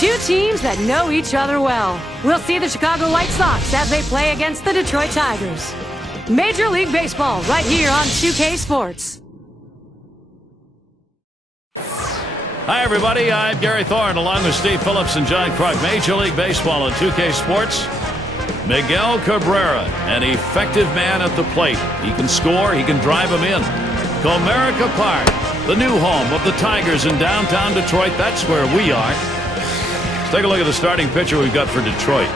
Two teams that know each other well. We'll see the Chicago White Sox as they play against the Detroit Tigers. Major League Baseball right here on 2K Sports. Hi, everybody. I'm Gary Thorne along with Steve Phillips and John Kruk. Major League Baseball on 2K Sports. Miguel Cabrera, an effective man at the plate. He can score. He can drive them in. Comerica Park, the new home of the Tigers in downtown Detroit. That's where we are. Let's take a look at the starting pitcher we've got for Detroit.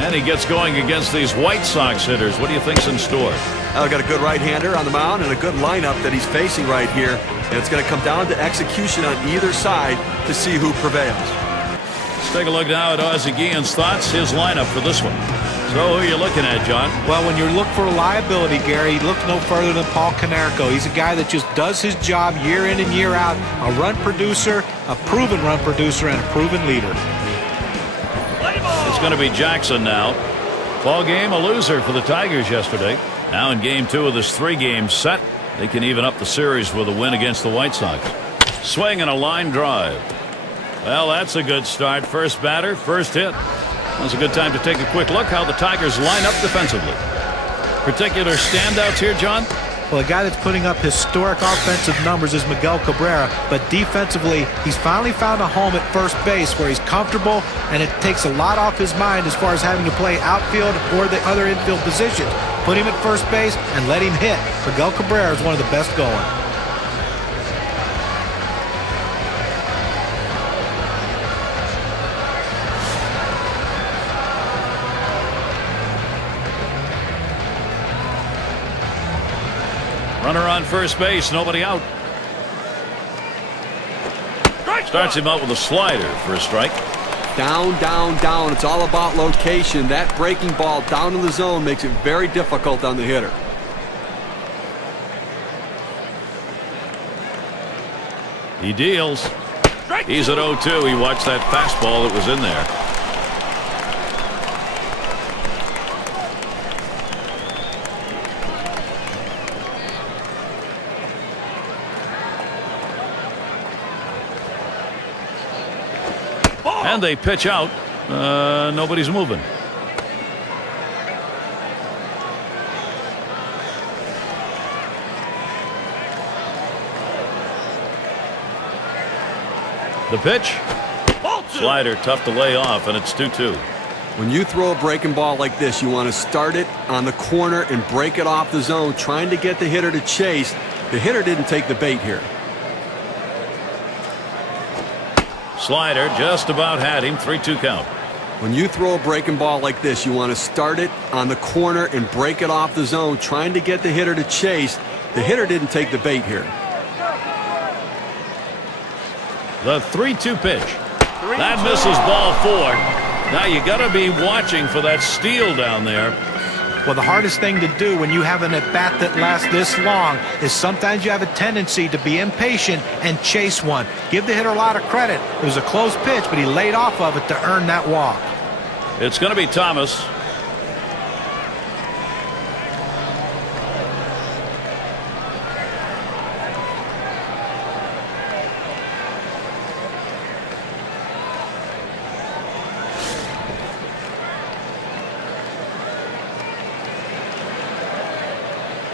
And he gets going against these White Sox hitters. What do you think's in store? Got a good right-hander on the mound and a good lineup that he's facing right here. And it's going to come down to execution on either side to see who prevails. Let's take a look now at Ozzie Guillen's thoughts, his lineup for this one. So who are you looking at, John? Well, when you look for reliability, Gary, look no further than Paul Konerko. He's a guy that just does his job year in and year out. A run producer, a proven run producer, and a proven leader. It's going to be Jackson now. Ball game, a loser for the Tigers yesterday. Now in game 2 of this 3-game set, they can even up the series with a win against the White Sox. Swing and a line drive. Well, that's a good start. First batter, first hit. That's a good time to take a quick look how the Tigers line up defensively. Particular standouts here, John? Well, the guy that's putting up historic offensive numbers is Miguel Cabrera, but defensively, he's finally found a home at first base where he's comfortable, and it takes a lot off his mind as far as having to play outfield or the other infield positions. Put him at first base and let him hit. Miguel Cabrera is one of the best going. Runner on first base, nobody out. Starts him out with a slider for a strike. Down, down, down. It's all about location. That breaking ball down in the zone makes it very difficult on the hitter. He deals. He's at 0-2. He watched that fastball that was in there. And they pitch out. Nobody's moving. The pitch. Slider tough to lay off, and it's 2-2. When you throw a breaking ball like this, you want to start it on the corner and break it off the zone, trying to get the hitter to chase. The hitter didn't take the bait here. Slider just about had him. 3-2 count. When you throw a breaking ball like this, you want to start it on the corner and break it off the zone, trying to get the hitter to chase. The hitter didn't take the bait here. The 3-2 pitch. That misses ball 4. Now you got to be watching for that steal down there. Well, the hardest thing to do when you have an at-bat that lasts this long is sometimes you have a tendency to be impatient and chase one. Give the hitter a lot of credit. It was a close pitch, but he laid off of it to earn that walk. It's going to be Thomas.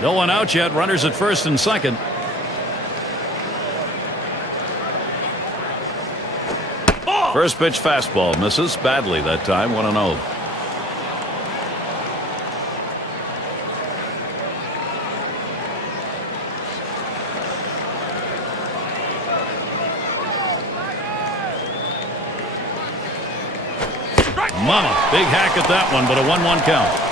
No one out yet. Runners at first and second. First pitch fastball misses badly that time. 1-0. Mama, big hack at that one, but a 1-1 count.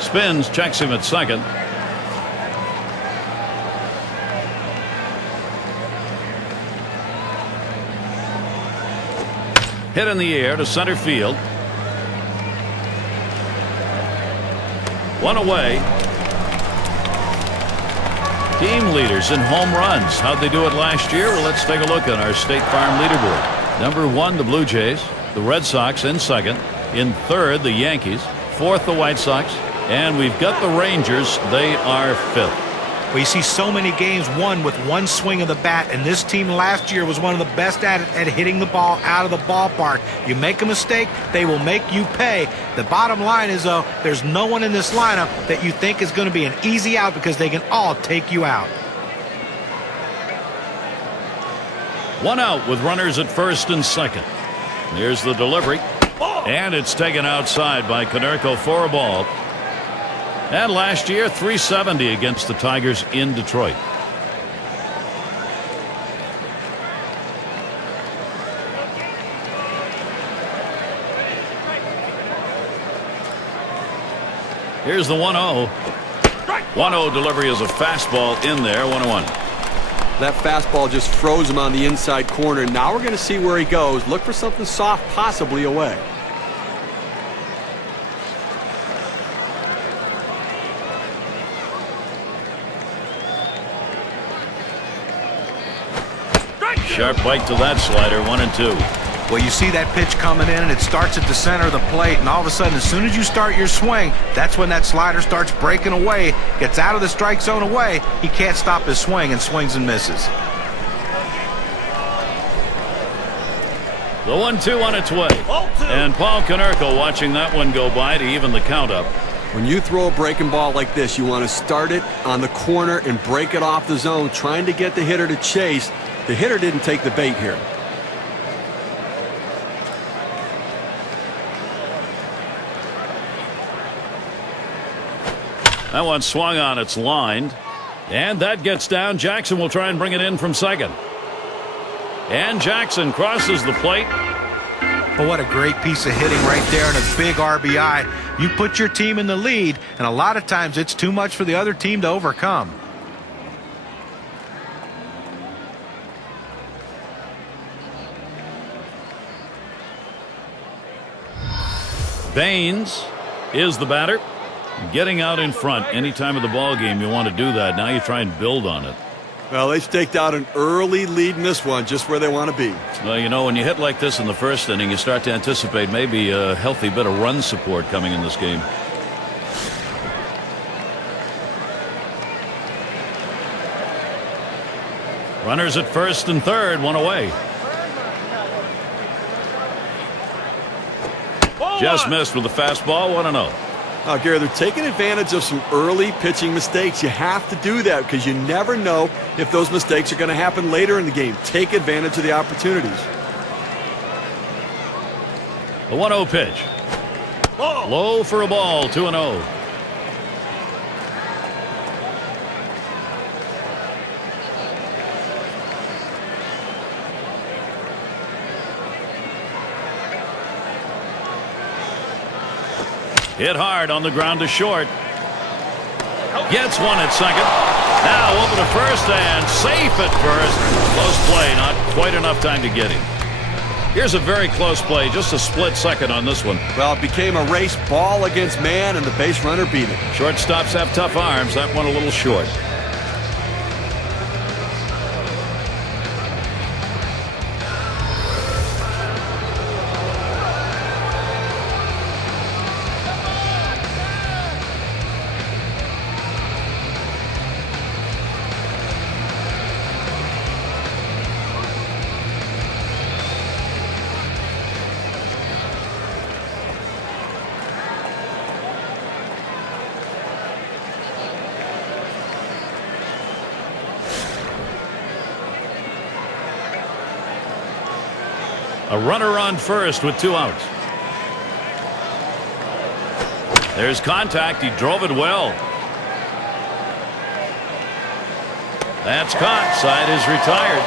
Spins, checks him at second. Hit in the air to center field. One away. Team leaders in home runs. How'd they do it last year? Well, let's take a look on our State Farm leaderboard. Number 1, the Blue Jays. the Red Sox in second. In third, the Yankees. Fourth, the White Sox. And we've got the Rangers. They are fifth. Well, you see so many games won with one swing of the bat, and this team last year was one of the best at it, at hitting the ball out of the ballpark. You make a mistake, they will make you pay. The bottom line is, though, there's no one in this lineup that you think is going to be an easy out because they can all take you out. One out with runners at first and second. Here's the delivery. And it's taken outside by Konerko for a ball. And last year, 370 against the Tigers in Detroit. Here's the 1-0. 1-0 delivery is a fastball in there, 1-1. That fastball just froze him on the inside corner. Now we're going to see where he goes. Look for something soft, possibly away. Sharp bite to that slider, 1-2. Well, you see that pitch coming in, and it starts at the center of the plate, and all of a sudden, as soon as you start your swing, that's when that slider starts breaking away, gets out of the strike zone away. He can't stop his swing and swings and misses. The 1-2 on its way. And Paul Konerko watching that one go by to even the count up. When you throw a breaking ball like this, you want to start it on the corner and break it off the zone, trying to get the hitter to chase. The hitter didn't take the bait here. That one swung on, it's lined. And that gets down. Jackson will try and bring it in from second. And Jackson crosses the plate. But what a great piece of hitting right there and a big RBI. You put your team in the lead, and a lot of times it's too much for the other team to overcome. Baines is the batter. Getting out in front any time of the ball game, you want to do that. Now you try and build on it. Well, they've staked out an early lead in this one, just where they want to be. Well, you know, when you hit like this in the first inning, you start to anticipate maybe a healthy bit of run support coming in this game. Runners at first and third, one away. Just missed with the fastball, 1-0. Now, Gary, they're taking advantage of some early pitching mistakes. You have to do that because you never know if those mistakes are going to happen later in the game. Take advantage of the opportunities. The 1-0 pitch. Low for a ball, 2-0. Hit hard on the ground to short. Gets one at second. Now over to first and safe at first. Close play, not quite enough time to get him. Here's a very close play, just a split second on this one. Well, it became a race, ball against man, and the base runner beat it. Shortstops have tough arms. That one a little short. A runner on first with 2 outs. There's contact. He drove it well. That's caught. Side is retired.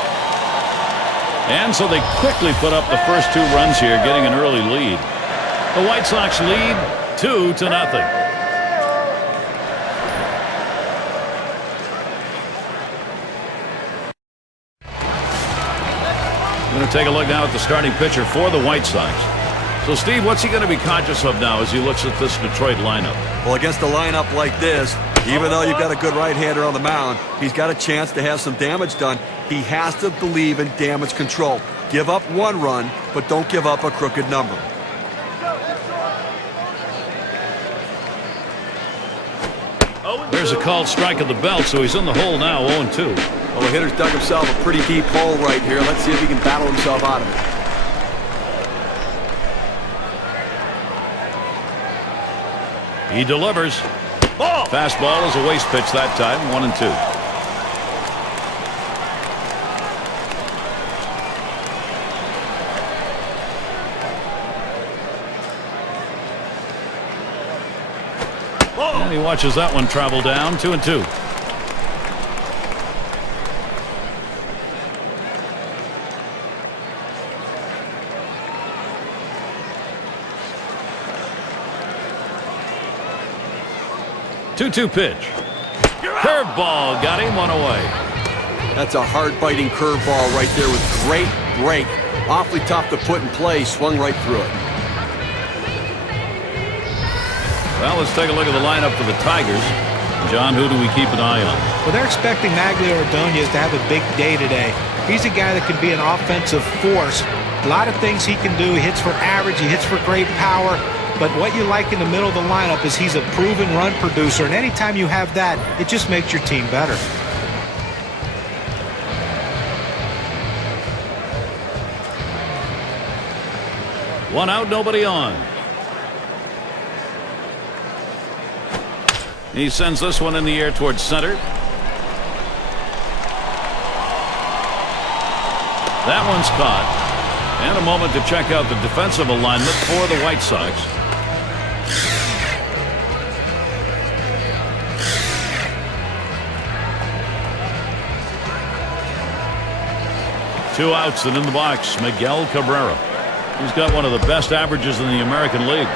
And so they quickly put up the first 2 runs here, getting an early lead. The White Sox lead 2-0. We're going to take a look now at the starting pitcher for the White Sox. So, Steve, what's he going to be conscious of now as he looks at this Detroit lineup? Well, against a lineup like this, even though you've got a good right-hander on the mound, he's got a chance to have some damage done. He has to believe in damage control. Give up 1 run, but don't give up a crooked number. There's a called strike at the belt, so he's in the hole now, 0-2. Well, the hitter's dug himself a pretty deep hole right here. Let's see if he can battle himself out of it. He delivers. Oh! Fastball is a waste pitch that time, 1-2. And he watches that one travel down, 2-2. Two-two pitch. Curveball got him, 1 away. That's a hard-biting curveball right there with great break. Awfully tough to put in play. Swung right through it. Well, let's take a look at the lineup for the Tigers. John, who do we keep an eye on? Well, they're expecting Magglio Ordonez to have a big day today. He's a guy that can be an offensive force. A lot of things he can do. He hits for average. He hits for great power. But what you like in the middle of the lineup is he's a proven run producer. And anytime you have that, it just makes your team better. One out, nobody on. He sends this one in the air towards center. That one's caught. And a moment to check out the defensive alignment for the White Sox. Two outs and in the box, Miguel Cabrera. He's got one of the best averages in the American League.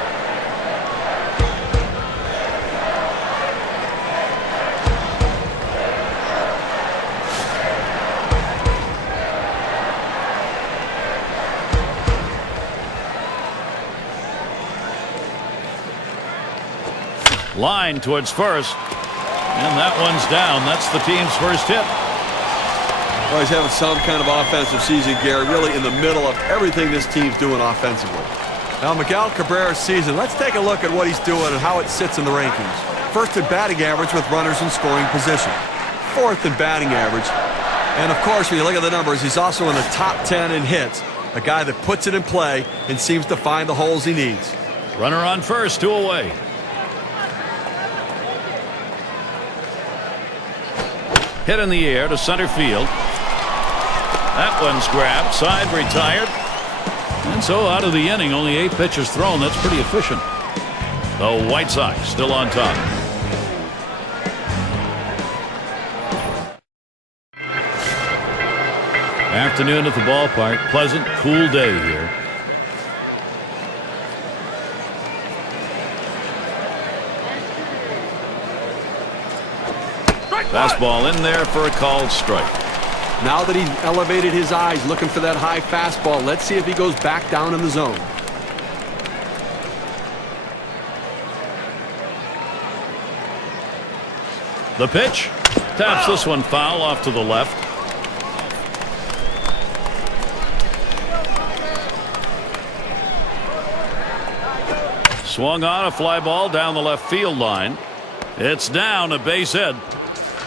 Line towards first, and that one's down. That's the team's first hit. Well, he's having some kind of offensive season, Gary, really in the middle of everything this team's doing offensively. Now, Miguel Cabrera's season, let's take a look at what he's doing and how it sits in the rankings. First in batting average with runners in scoring position. Fourth in batting average. And, of course, when you look at the numbers, he's also in the top 10 in hits. A guy that puts it in play and seems to find the holes he needs. Runner on first, 2 away. Hit in the air to center field. That one's grabbed, side retired. And so out of the inning, only 8 pitches thrown. That's pretty efficient. The White Sox still on top. Afternoon at the ballpark. Pleasant, cool day here. Fastball in there for a called strike. Now that he's elevated his eyes looking for that high fastball, let's see if he goes back down in the zone. The pitch. Taps this one foul off to the left. Swung on a fly ball down the left field line. It's down, a base hit.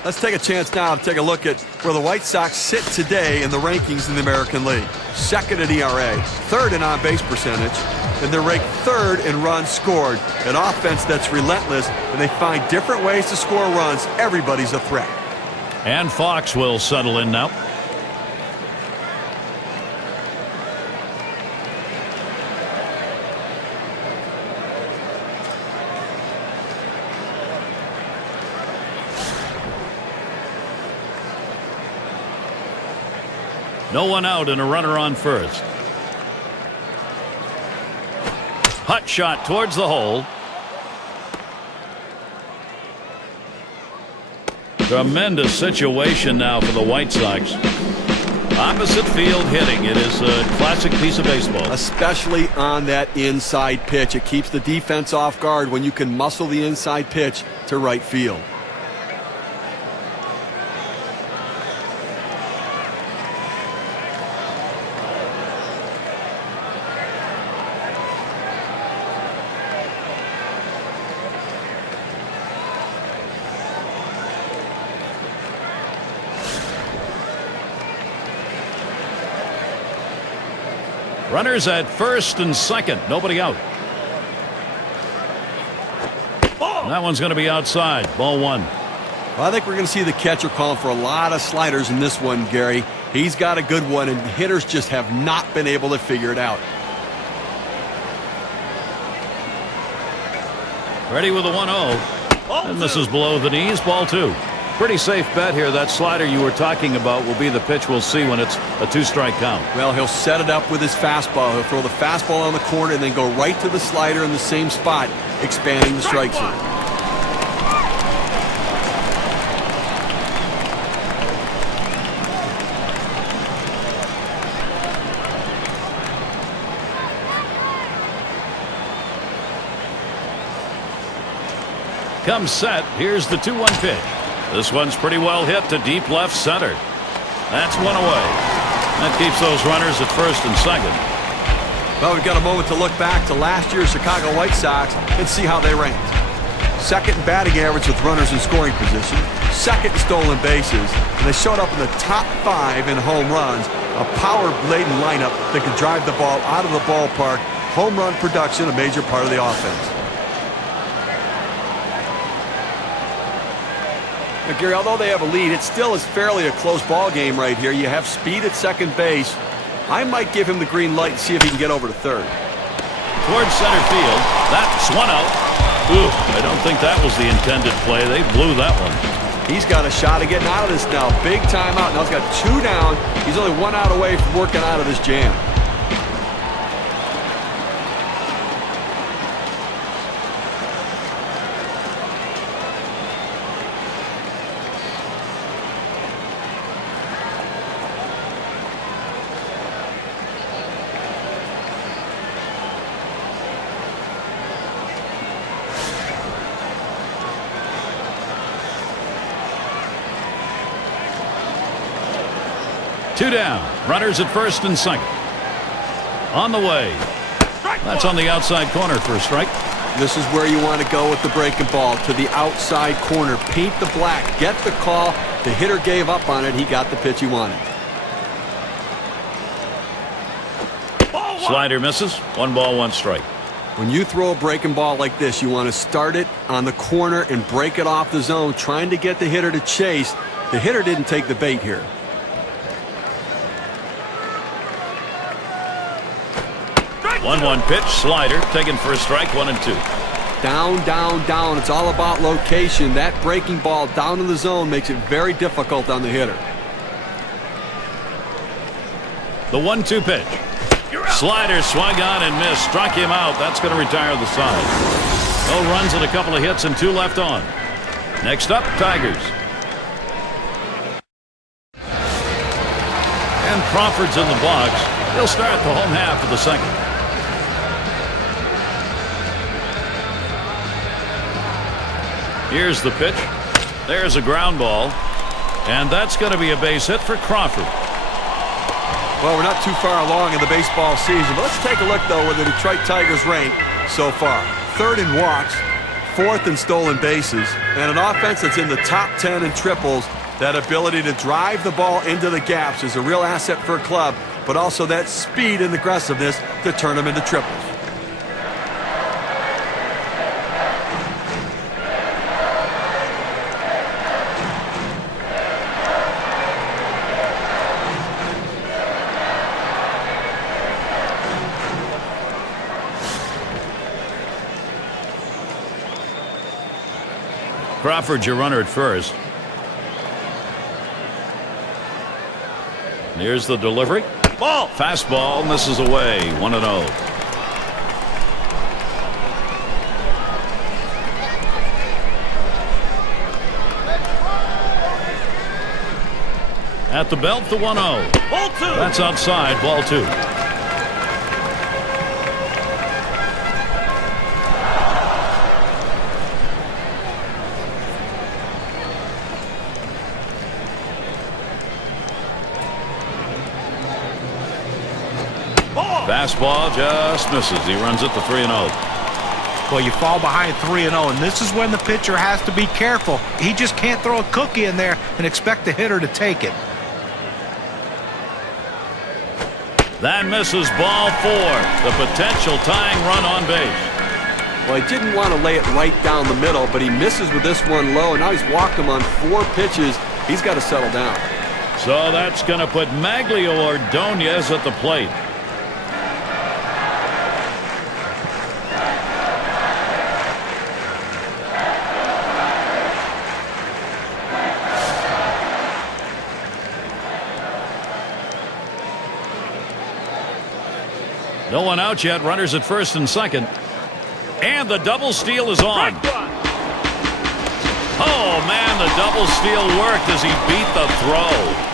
Let's take a chance now to take a look at where the White Sox sit today in the rankings in the American League. Second in ERA, third in on-base percentage, and they're ranked third in runs scored. An offense that's relentless, and they find different ways to score runs. Everybody's a threat. And Fox will settle in now. No one out and a runner on first. Hot shot towards the hole. Tremendous situation now for the White Sox. Opposite field hitting. It is a classic piece of baseball. Especially on that inside pitch. It keeps the defense off guard when you can muscle the inside pitch to right field. Runners at first and second. Nobody out. That one's going to be outside. Ball 1. Well, I think we're going to see the catcher calling for a lot of sliders in this one, Gary. He's got a good one, and hitters just have not been able to figure it out. Ready with a 1-0. And this is below the knees. Ball 2. Pretty safe bet here. That slider you were talking about will be the pitch we'll see when it's a 2-strike count. Well, he'll set it up with his fastball. He'll throw the fastball on the corner and then go right to the slider in the same spot, expanding the strike zone. Comes set. Here's the 2-1 pitch. This one's pretty well hit to deep left center. That's one away. That keeps those runners at first and second. Well, we've got a moment to look back to last year's Chicago White Sox and see how they ranked. Second in batting average with runners in scoring position. Second in stolen bases. And they showed up in the top 5 in home runs. A power-laden lineup that could drive the ball out of the ballpark. Home run production, a major part of the offense. Now, Gary, although they have a lead, it still is fairly a close ball game right here. You have speed at second base. I might give him the green light and see if he can get over to third. Towards center field. That's one out. Ooh, I don't think that was the intended play. They blew that one. He's got a shot at getting out of this now. Big timeout. Now he's got 2 down. He's only 1 out away from working out of this jam. Two down. Runners at first and second. On the way. That's on the outside corner for a strike. This is where you want to go with the breaking ball, to the outside corner. Paint the black. Get the call. The hitter gave up on it. He got the pitch he wanted. Slider misses. 1 ball, 1 strike. When you throw a breaking ball like this, you want to start it on the corner and break it off the zone, trying to get the hitter to chase. The hitter didn't take the bait here. 1-1 pitch. Slider taken for a strike. 1 and 2. Down, down, down. It's all about location. That breaking ball down in the zone makes it very difficult on the hitter. The 1-2 pitch. Slider swung on and missed. Struck him out. That's going to retire the side. No runs and a couple of hits and 2 left on. Next up, Tigers. And Crawford's in the box. He'll start the home half of the second. Here's the pitch. There's a ground ball. And that's going to be a base hit for Crawford. Well, we're not too far along in the baseball season, but let's take a look, though, where the Detroit Tigers rank so far. 3rd in walks, 4th in stolen bases, and an offense that's in the top 10 in triples. That ability to drive the ball into the gaps is a real asset for a club, but also that speed and aggressiveness to turn them into triples. Crawford's your runner at first. Here's the delivery. Ball. Fastball misses away. 1-0. At the belt, the 1-0. Ball 2. That's outside. Ball 2. Fastball just misses. He runs it to 3-0. Well, you fall behind 3-0, and this is when the pitcher has to be careful. He just can't throw a cookie in there and expect the hitter to take it. That misses ball 4. The potential tying run on base. Well, he didn't want to lay it right down the middle, but he misses with this one low, and now he's walked him on 4 pitches. He's got to settle down. So that's going to put Maglio Ordonez at the plate. No one out yet. Runners at first and second. And the double steal is on. Oh, man, the double steal worked as he beat the throw.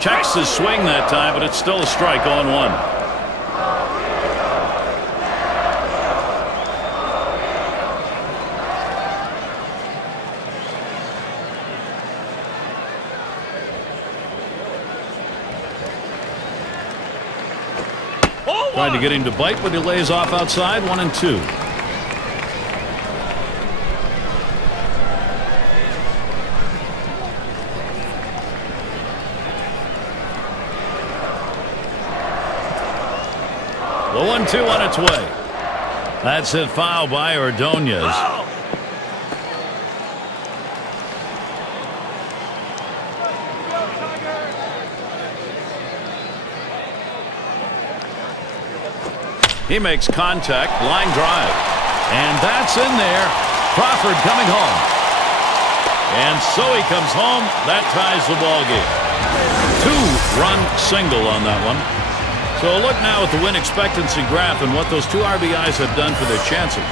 Checks his swing that time, but it's still a strike on 1. Tried to get him to bite, but he lays off outside. 1-2. The 1-2 on its way. That's hit foul by Ordonez. Oh. He makes contact, line drive. And that's in there. Crawford coming home. And so he comes home. That ties the ball game. 2-run single on that one. So look now at the win expectancy graph and what those 2 RBIs have done for their chances.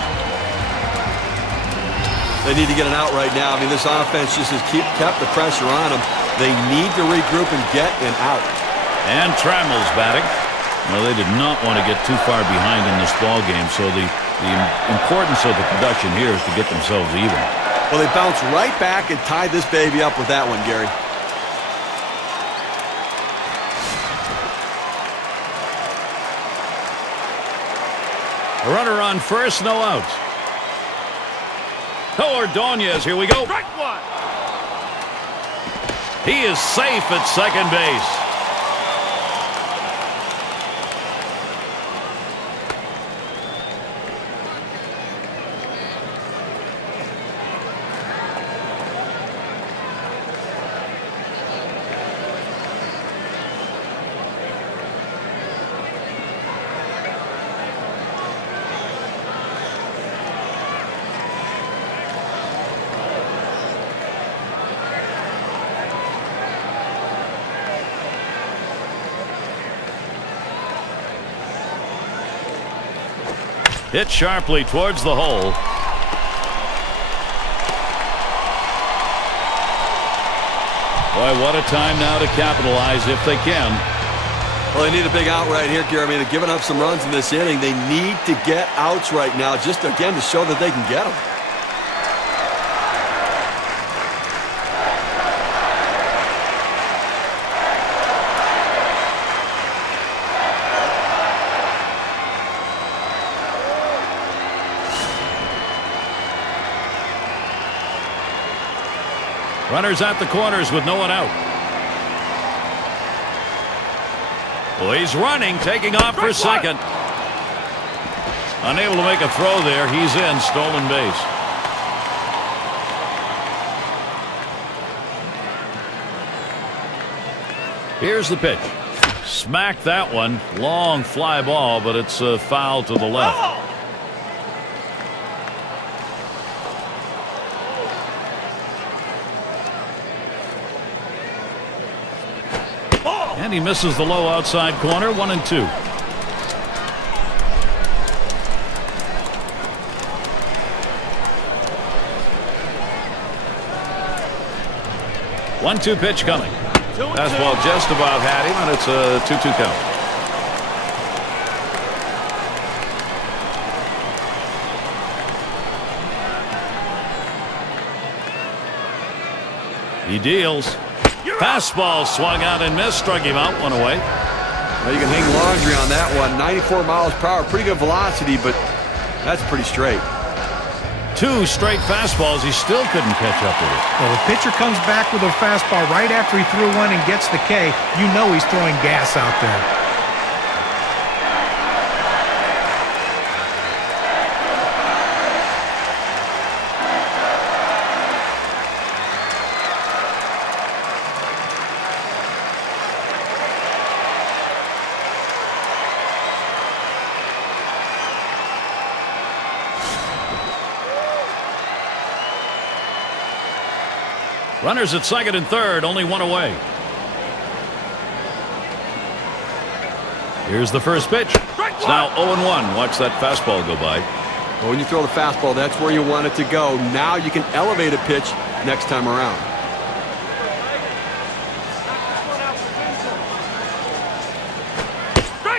They need to get an out right now. I mean, this offense just has kept the pressure on them. They need to regroup and get an out. And Trammell's batting. Well, they did not want to get too far behind in this ball game, so the importance of the production here is to get themselves even. Well, they bounced right back and tied this baby up with that one, Gary. A runner on first, no outs. Oh, Ordonez, here we go. He is safe at second base. Hit sharply towards the hole. Boy, what a time now to capitalize if they can. Well, they need a big out right here, Gary. I mean, they've given up some runs in this inning. They need to get outs right now just, again, to show that they can get them. Runners at the corners with no one out. Well, he's running, taking off for second. Unable to make a throw there. He's in, stolen base. Here's the pitch. Smack that one. Long fly ball, but it's a foul to the left. And he misses the low outside corner. 1-2. 1-2 pitch coming. Fastball just about had him, and it's a 2-2 count. He deals. Fastball swung out and missed. Struck him out. One away. Well, you can hang laundry on that one. 94 miles per hour. Pretty good velocity, but that's pretty straight. 2 straight fastballs. He still couldn't catch up with it. Well, the pitcher comes back with a fastball right after he threw one and gets the K. You know he's throwing gas out there. Runners at second and third, only one away. Here's the first pitch. It's now 0-1. Watch that fastball go by. Well, when you throw the fastball, that's where you want it to go. Now you can elevate a pitch next time around.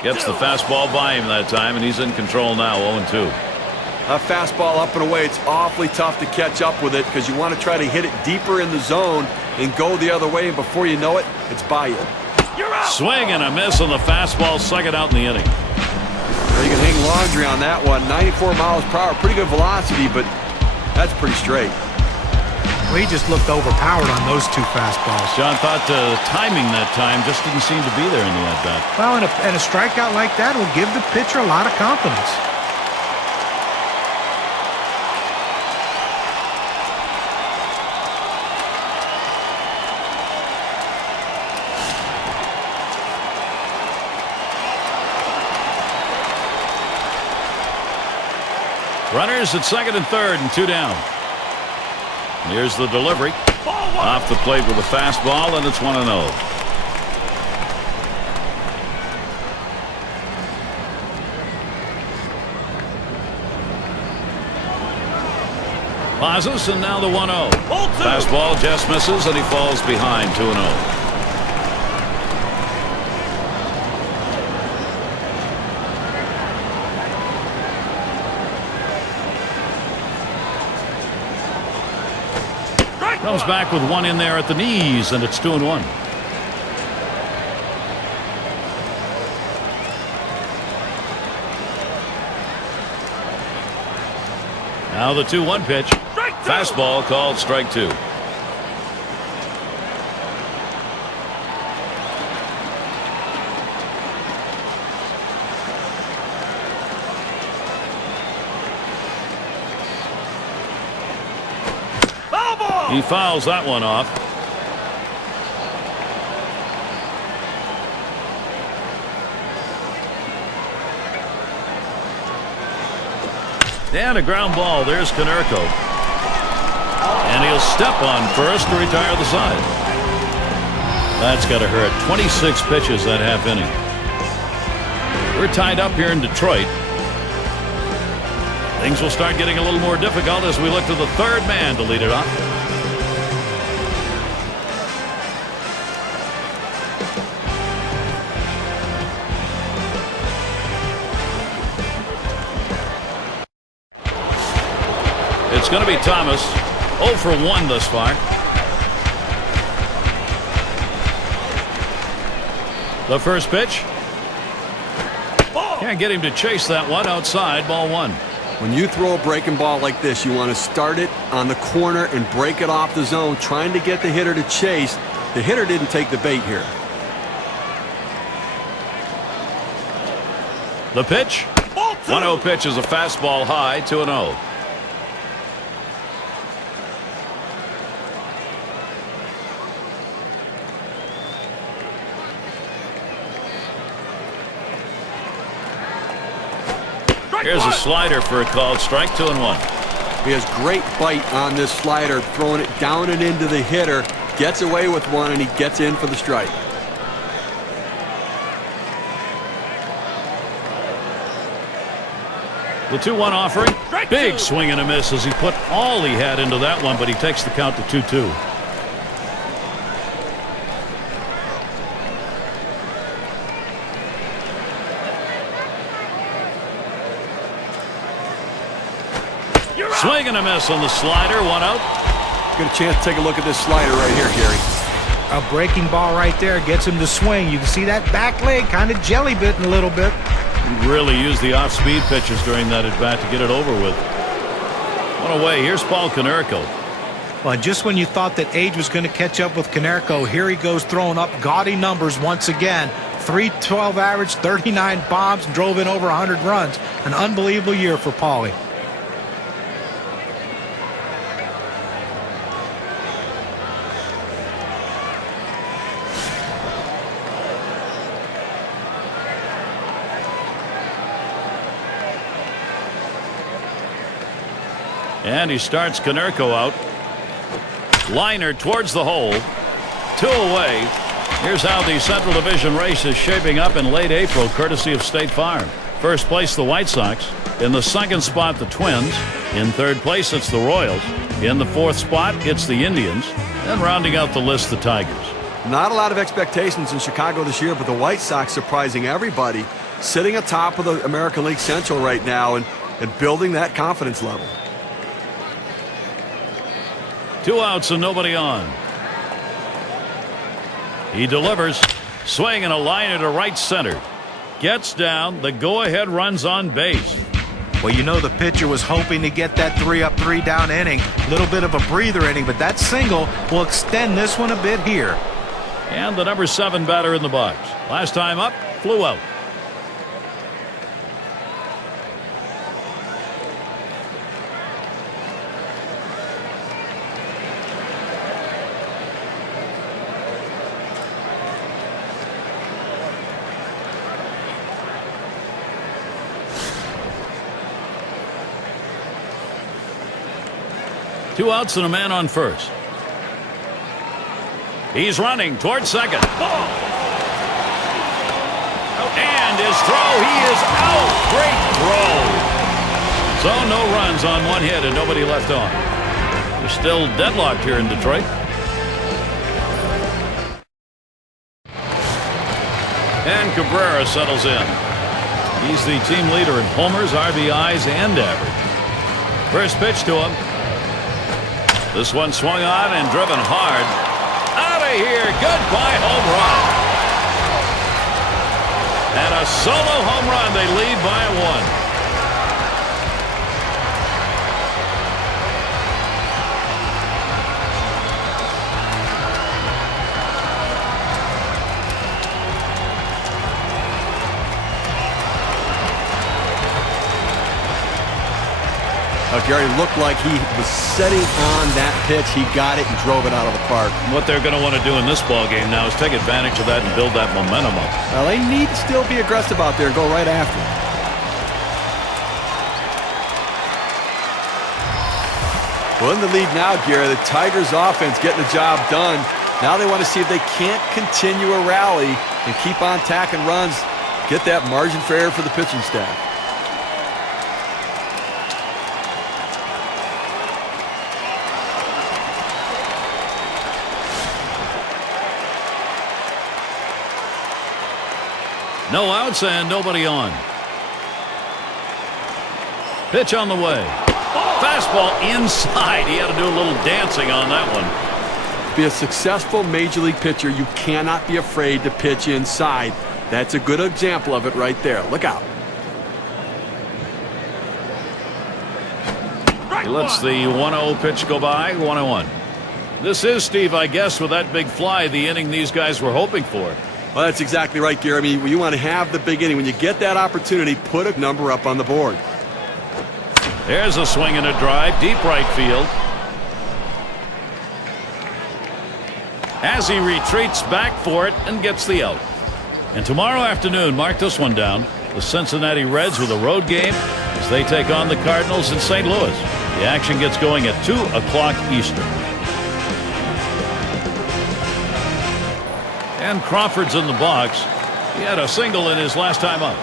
Gets the fastball by him that time, and he's in control now, 0-2. A fastball up and away, it's awfully tough to catch up with it because you want to try to hit it deeper in the zone and go the other way, and before you know it, it's by you. Swing and a miss on the fastball, second out in the inning. Well, you can hang laundry on that one. 94 miles per hour, pretty good velocity, but that's pretty straight. Well, he just looked overpowered on those 2 fastballs. John thought timing that time just didn't seem to be there in the at-bat. Well, and a strikeout like that will give the pitcher a lot of confidence. Runners at second and third and 2 down. Here's the delivery. Off the plate with a fastball, and it's 1-0. Pauses, and now the 1-0. Fastball just misses, and he falls behind 2-0. Comes back with one in there at the knees, and it's 2-1. Now the 2-1 pitch. Fastball called strike 2. He fouls that one off. And a ground ball. There's Konerko. And he'll step on first to retire the side. That's got to hurt. 26 pitches that half inning. We're tied up here in Detroit. Things will start getting a little more difficult as we look to the third man to lead it off. It's going to be Thomas. 0 for 1 thus far. The first pitch. Can't get him to chase that one outside. Ball 1. When you throw a breaking ball like this, you want to start it on the corner and break it off the zone, trying to get the hitter to chase. The hitter didn't take the bait here. The pitch. 1-0 pitch is a fastball high, 2-0. Here's a slider for a called strike, 2-1. He has great bite on this slider, throwing it down and into the hitter, gets away with one, and he gets in for the strike. The 2-1 offering. Big swing and a miss as he put all he had into that one, but he takes the count to 2-2. Swing and a miss on the slider. 1 out. Get a chance to take a look at this slider right here, Gary. A breaking ball right there gets him to swing. You can see that back leg kind of jelly bitten a little bit. He really used the off-speed pitches during that at-bat to get it over with. One away. Here's Paul Konerko. Well, just when you thought that age was going to catch up with Konerko, here he goes throwing up gaudy numbers once again. 312 average, 39 bombs, and drove in over 100 runs. An unbelievable year for Paulie. And he starts Konerko out. Liner towards the hole. 2 away. Here's how the Central Division race is shaping up in late April, courtesy of State Farm. First place, the White Sox. In the second spot, the Twins. In third place, it's the Royals. In the fourth spot, it's the Indians. And rounding out the list, the Tigers. Not a lot of expectations in Chicago this year, but the White Sox surprising everybody, sitting atop of the American League Central right now and building that confidence level. 2 outs and nobody on. He delivers. Swing and a liner to right center. Gets down. The go-ahead runs on base. Well, you know the pitcher was hoping to get that 3-up, 3-down inning. A little bit of a breather inning, but that single will extend this one a bit here. And the number 7 batter in the box. Last time up, flew out. Two outs and a man on first. He's running towards second. And his throw, he is out. Great throw. So no runs on 1 hit and nobody left on. They're still deadlocked here in Detroit. And Cabrera settles in. He's the team leader in homers, RBIs, and average. First pitch to him. This one swung on and driven hard. Out of here. Goodbye home run. And a solo home run. They lead by 1. Gary looked like he was setting on that pitch. He got it and drove it out of the park. What they're going to want to do in this ball game now is take advantage of that and build that momentum up. Well, they need to still be aggressive out there and go right after it. Well, in the lead now, Gary, the Tigers offense getting the job done. Now they want to see if they can't continue a rally and keep on tacking runs, get that margin for error for the pitching staff. No outs and nobody on. Pitch on the way. Fastball inside. He had to do a little dancing on that one. To be a successful major league pitcher, you cannot be afraid to pitch inside. That's a good example of it right there. Look out. He lets the 1-0 pitch go by. 1-1. This is, Steve, I guess, with that big fly, the inning these guys were hoping for. Well, that's exactly right, Gary. I mean, you want to have the big inning. When you get that opportunity, put a number up on the board. There's a swing and a drive, deep right field. As he retreats back for it and gets the out. And tomorrow afternoon, mark this one down, the Cincinnati Reds with a road game as they take on the Cardinals in St. Louis. The action gets going at 2 o'clock Eastern. And Crawford's in the box. He had a single in his last time up.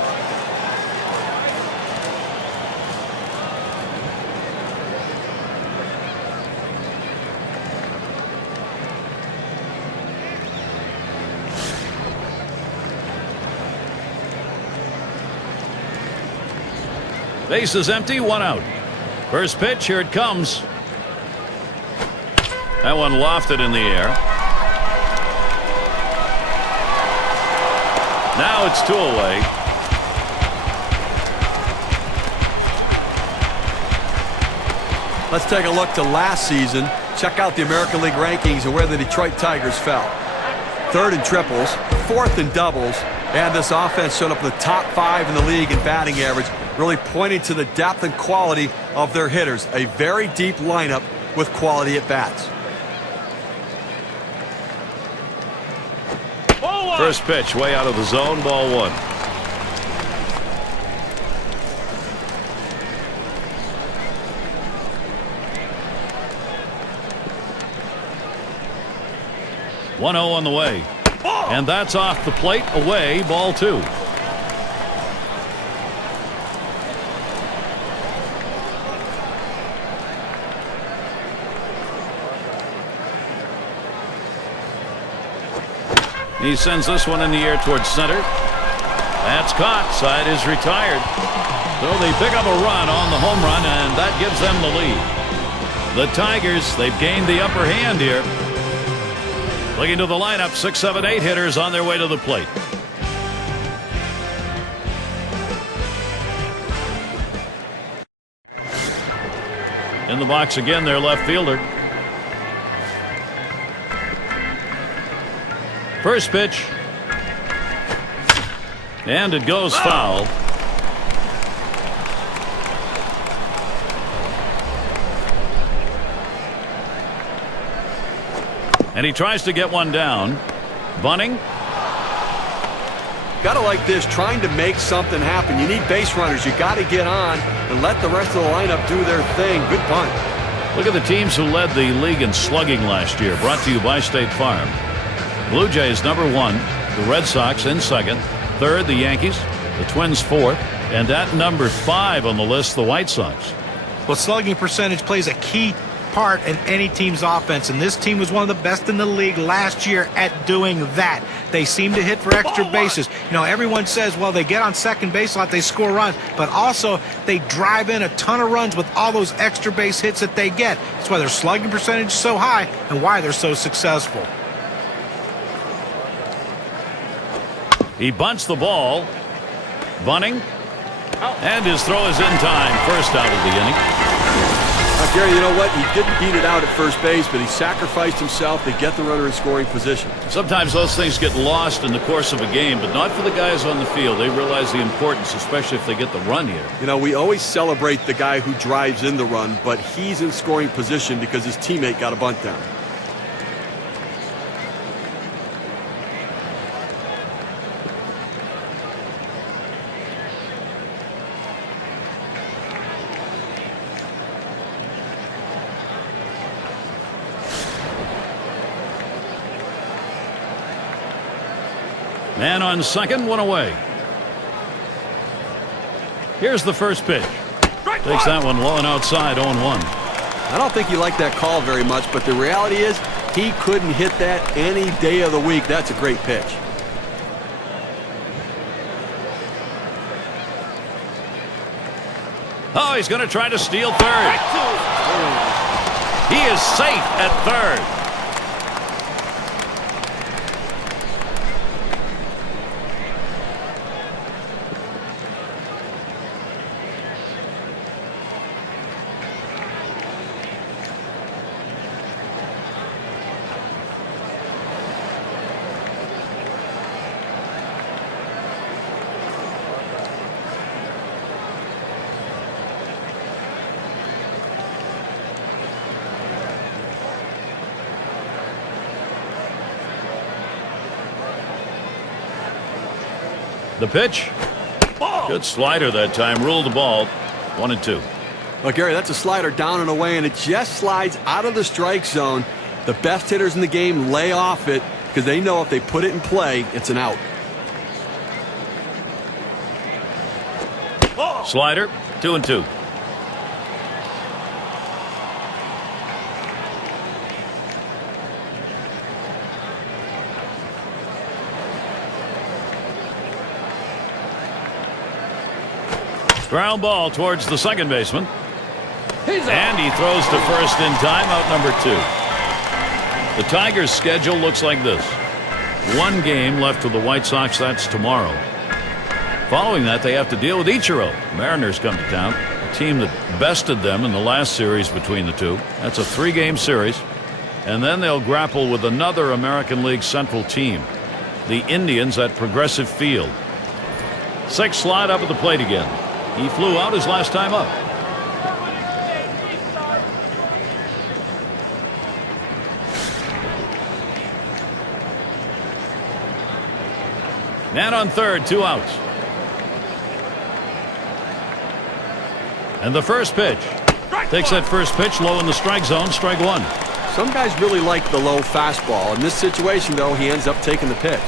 Base is empty, 1 out. First pitch, here it comes. That one lofted in the air. Now it's 2 away. Let's take a look to last season. Check out the American League rankings and where the Detroit Tigers fell. 3rd in triples, 4th in doubles, and this offense showed up in the top 5 in the league in batting average, really pointing to the depth and quality of their hitters. A very deep lineup with quality at bats. First pitch way out of the zone, ball 1. One 0 on the way. And that's off the plate, away, ball 2. He sends this one in the air towards center. That's caught. Side is retired. So they pick up a run on the home run, and that gives them the lead. The Tigers, they've gained the upper hand here. Looking to the lineup, 6, 7, 8 hitters on their way to the plate. In the box again, their left fielder. First pitch. And it goes foul. And he tries to get one down. Bunning. Got to like this, trying to make something happen. You need base runners. You got to get on and let the rest of the lineup do their thing. Good punt. Look at the teams who led the league in slugging last year. Brought to you by State Farm. Blue Jays #1, the Red Sox in 2nd, 3rd the Yankees, the Twins 4th, and at number 5 on the list, the White Sox. Well, slugging percentage plays a key part in any team's offense, and this team was one of the best in the league last year at doing that. They seem to hit for extra bases. You know, everyone says, well, they get on second base a lot, they score runs, but also they drive in a ton of runs with all those extra base hits that they get. That's why their slugging percentage is so high and why they're so successful. He bunts the ball. Bunning. And his throw is in time. First out of the inning. Gary, you know what? He didn't beat it out at first base, but he sacrificed himself to get the runner in scoring position. Sometimes those things get lost in the course of a game, but not for the guys on the field. They realize the importance, especially if they get the run here. You know, we always celebrate the guy who drives in the run, but he's in scoring position because his teammate got a bunt down. Man on second, one away. Here's the first pitch. Takes that one low and outside, 0-1. I don't think he liked that call very much, but the reality is he couldn't hit that any day of the week. That's a great pitch. Oh, he's going to try to steal third. He is safe at third. The pitch. Good slider that time. Ruled the ball. 1-2. Well, Gary, that's a slider down and away, and it just slides out of the strike zone. The best hitters in the game lay off it because they know if they put it in play, it's an out. Slider. 2-2. Ground ball towards the second baseman. And he throws to first in time, out number 2. The Tigers' schedule looks like this. 1 game left for the White Sox. That's tomorrow. Following that, they have to deal with Ichiro. Mariners come to town, a team that bested them in the last series between the two. That's a 3-game series. And then they'll grapple with another American League Central team, the Indians at Progressive Field. 6 slide up at the plate again. He flew out his last time up. Man on third, 2 outs. And the first pitch. Takes that first pitch low in the strike zone, strike 1. Some guys really like the low fastball. In this situation, though, he ends up taking the pitch.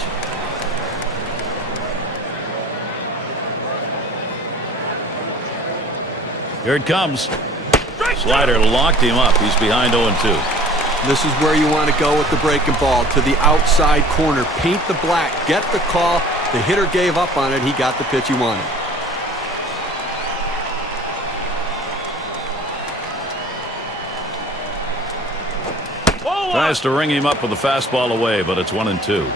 Here it comes. Slider locked him up. He's behind 0-2. This is where you want to go with the breaking ball, to the outside corner. Paint the black. Get the call. The hitter gave up on it. He got the pitch he wanted. Tries to ring him up with the fastball away, but it's 1-2.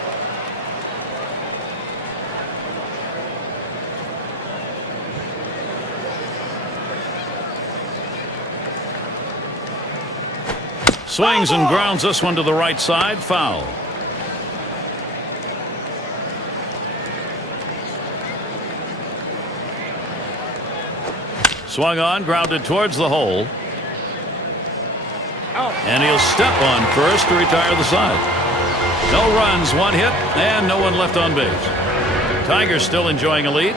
Swings and grounds this one to the right side. Foul. Swung on, grounded towards the hole. And he'll step on first to retire the side. No runs, 1 hit, and no one left on base. Tigers still enjoying a lead.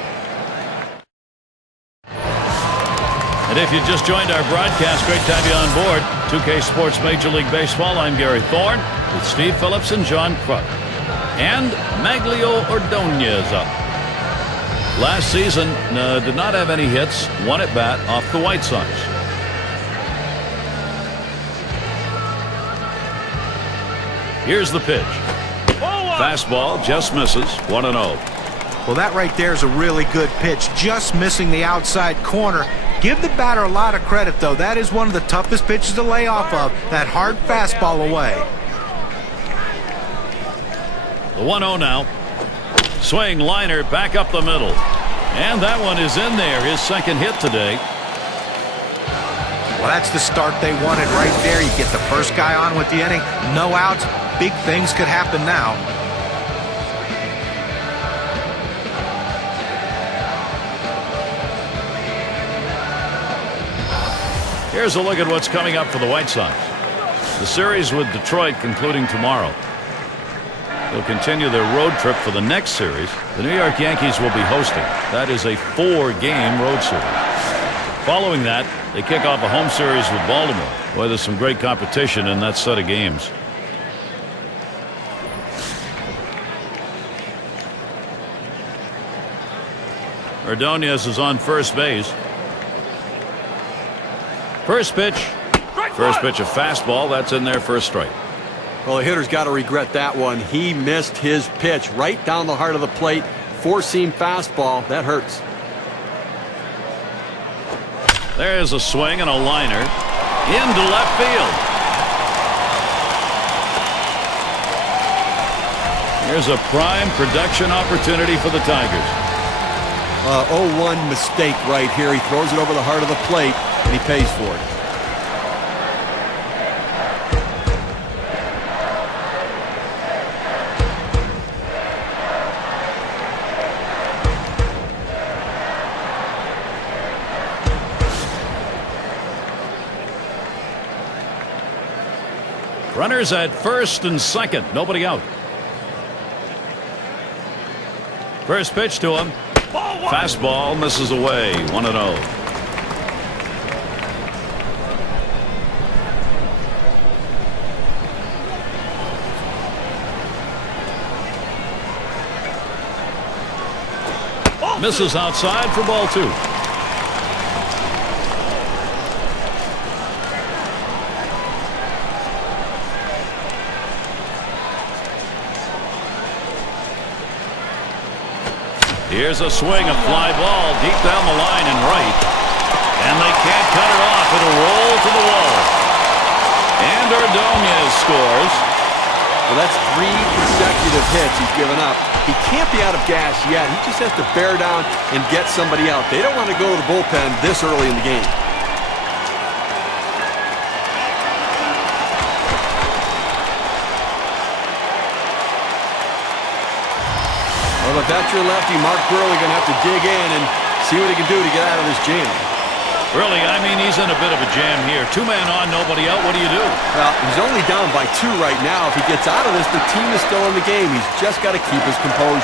And if you just joined our broadcast, great to have you on board. 2K Sports Major League Baseball. I'm Gary Thorne with Steve Phillips and John Kruk. And Maglio Ordonez up. Last season did not have any hits, 1 at bat off the White Sox. Here's the pitch. Fastball just misses. 1-0. Well, that right there is a really good pitch, just missing the outside corner. Give the batter a lot of credit, though. That is one of the toughest pitches to lay off of, that hard fastball away. The 1-0 now. Swing, liner, back up the middle. And that one is in there, his second hit today. Well, that's the start they wanted right there. You get the first guy on with the inning, no outs. Big things could happen now. Here's a look at what's coming up for the White Sox. The series with Detroit concluding tomorrow. They'll continue their road trip for the next series. The New York Yankees will be hosting. That is a 4-game road series. Following that, they kick off a home series with Baltimore. Boy, there's some great competition in that set of games. Ordonez is on first base. First pitch. First pitch, a fastball. That's in there for a strike. Well, the hitter's got to regret that one. He missed his pitch right down the heart of the plate. 4-seam fastball. That hurts. There's a swing and a liner into left field. Here's a prime production opportunity for the Tigers. 0-1 mistake right here. He throws it over the heart of the plate, and he pays for it. Runners at first and second. Nobody out. First pitch to him. Fastball misses away. 1-0. Misses outside for ball 2. Here's a swing, a fly ball deep down the line and right. And they can't cut it off. It'll roll to the wall. And Ordonez scores. Well, that's 3 consecutive hits he's given up. He can't be out of gas yet. He just has to bear down and get somebody out. They don't want to go to the bullpen this early in the game. Well, the veteran lefty, Mark Burley, going to have to dig in and see what he can do to get out of this jam. Really, I mean, he's in a bit of a jam here. 2-man on, nobody out. What do you do? Well, he's only down by 2 right now. If he gets out of this, the team is still in the game. He's just got to keep his composure.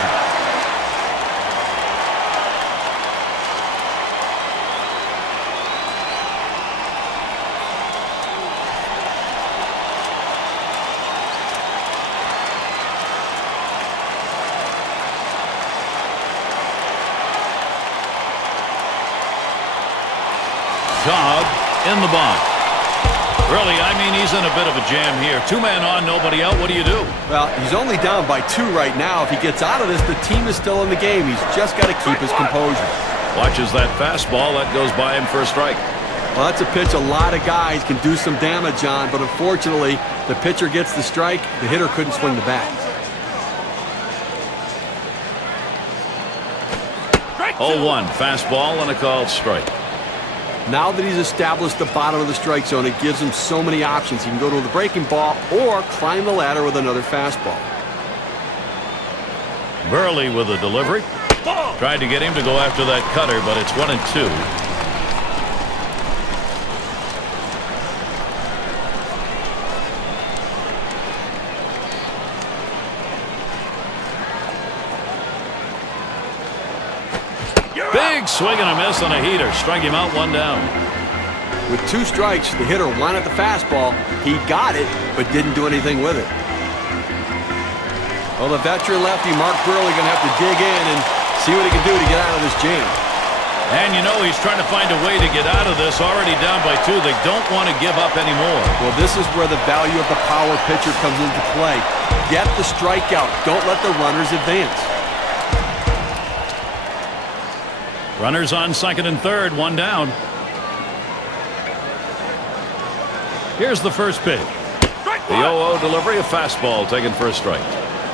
Cobb in the box. Really, I mean, he's in a bit of a jam here. 2-man on, nobody out. What do you do? Well, he's only down by 2 right now. If he gets out of this, the team is still in the game. He's just got to keep his composure. Watches that fastball. That goes by him for a strike. Well, that's a pitch a lot of guys can do some damage on, but unfortunately, the pitcher gets the strike. The hitter couldn't swing the bat. 0-1, fastball and a called strike. Now that he's established the bottom of the strike zone, it gives him so many options. He can go to the breaking ball or climb the ladder with another fastball. Burley with a delivery. Tried to get him to go after that cutter, but it's 1-2. Big swing and a miss on a heater. Strike him out, 1 down. With 2 strikes, the hitter wanted the fastball. He got it, but didn't do anything with it. Well, the veteran lefty, Mark Burley, going to have to dig in and see what he can do to get out of this jam. And you know he's trying to find a way to get out of this. Already down by 2. They don't want to give up anymore. Well, this is where the value of the power pitcher comes into play. Get the strikeout. Don't let the runners advance. Runners on second and third, 1 down. Here's the first pitch. The 0-0 delivery, a fastball taken for a strike.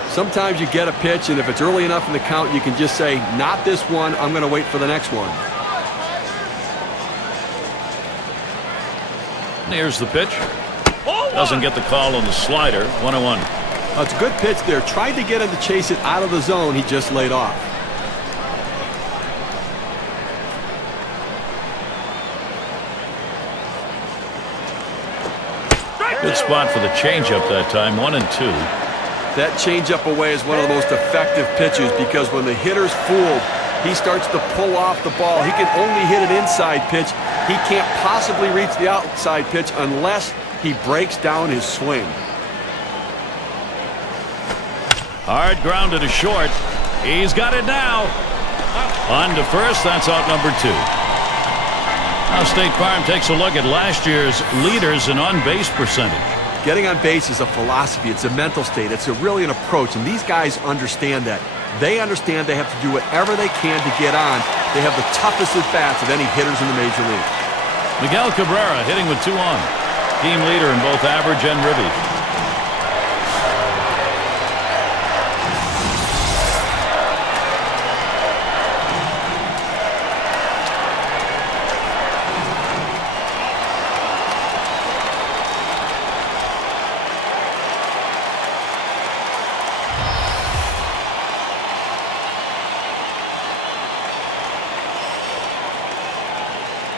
Sometimes you get a pitch, and if it's early enough in the count, you can just say, not this one, I'm going to wait for the next one. And here's the pitch. Doesn't get the call on the slider, 1-1. It's a good pitch there. Tried to get him to chase it out of the zone. He just laid off. Good spot for the changeup that time, 1-2. That changeup away is one of the most effective pitches because when the hitter's fooled, he starts to pull off the ball. He can only hit an inside pitch. He can't possibly reach the outside pitch unless he breaks down his swing. Hard grounded to short. He's got it now. On to first, that's out number 2. Now State Farm takes a look at last year's leaders in on-base percentage. Getting on base is a philosophy. It's a mental state. It's really an approach, and these guys understand that. They understand they have to do whatever they can to get on. They have the toughest at-bats of any hitters in the major league. Miguel Cabrera hitting with 2 on. Team leader in both average and ribby.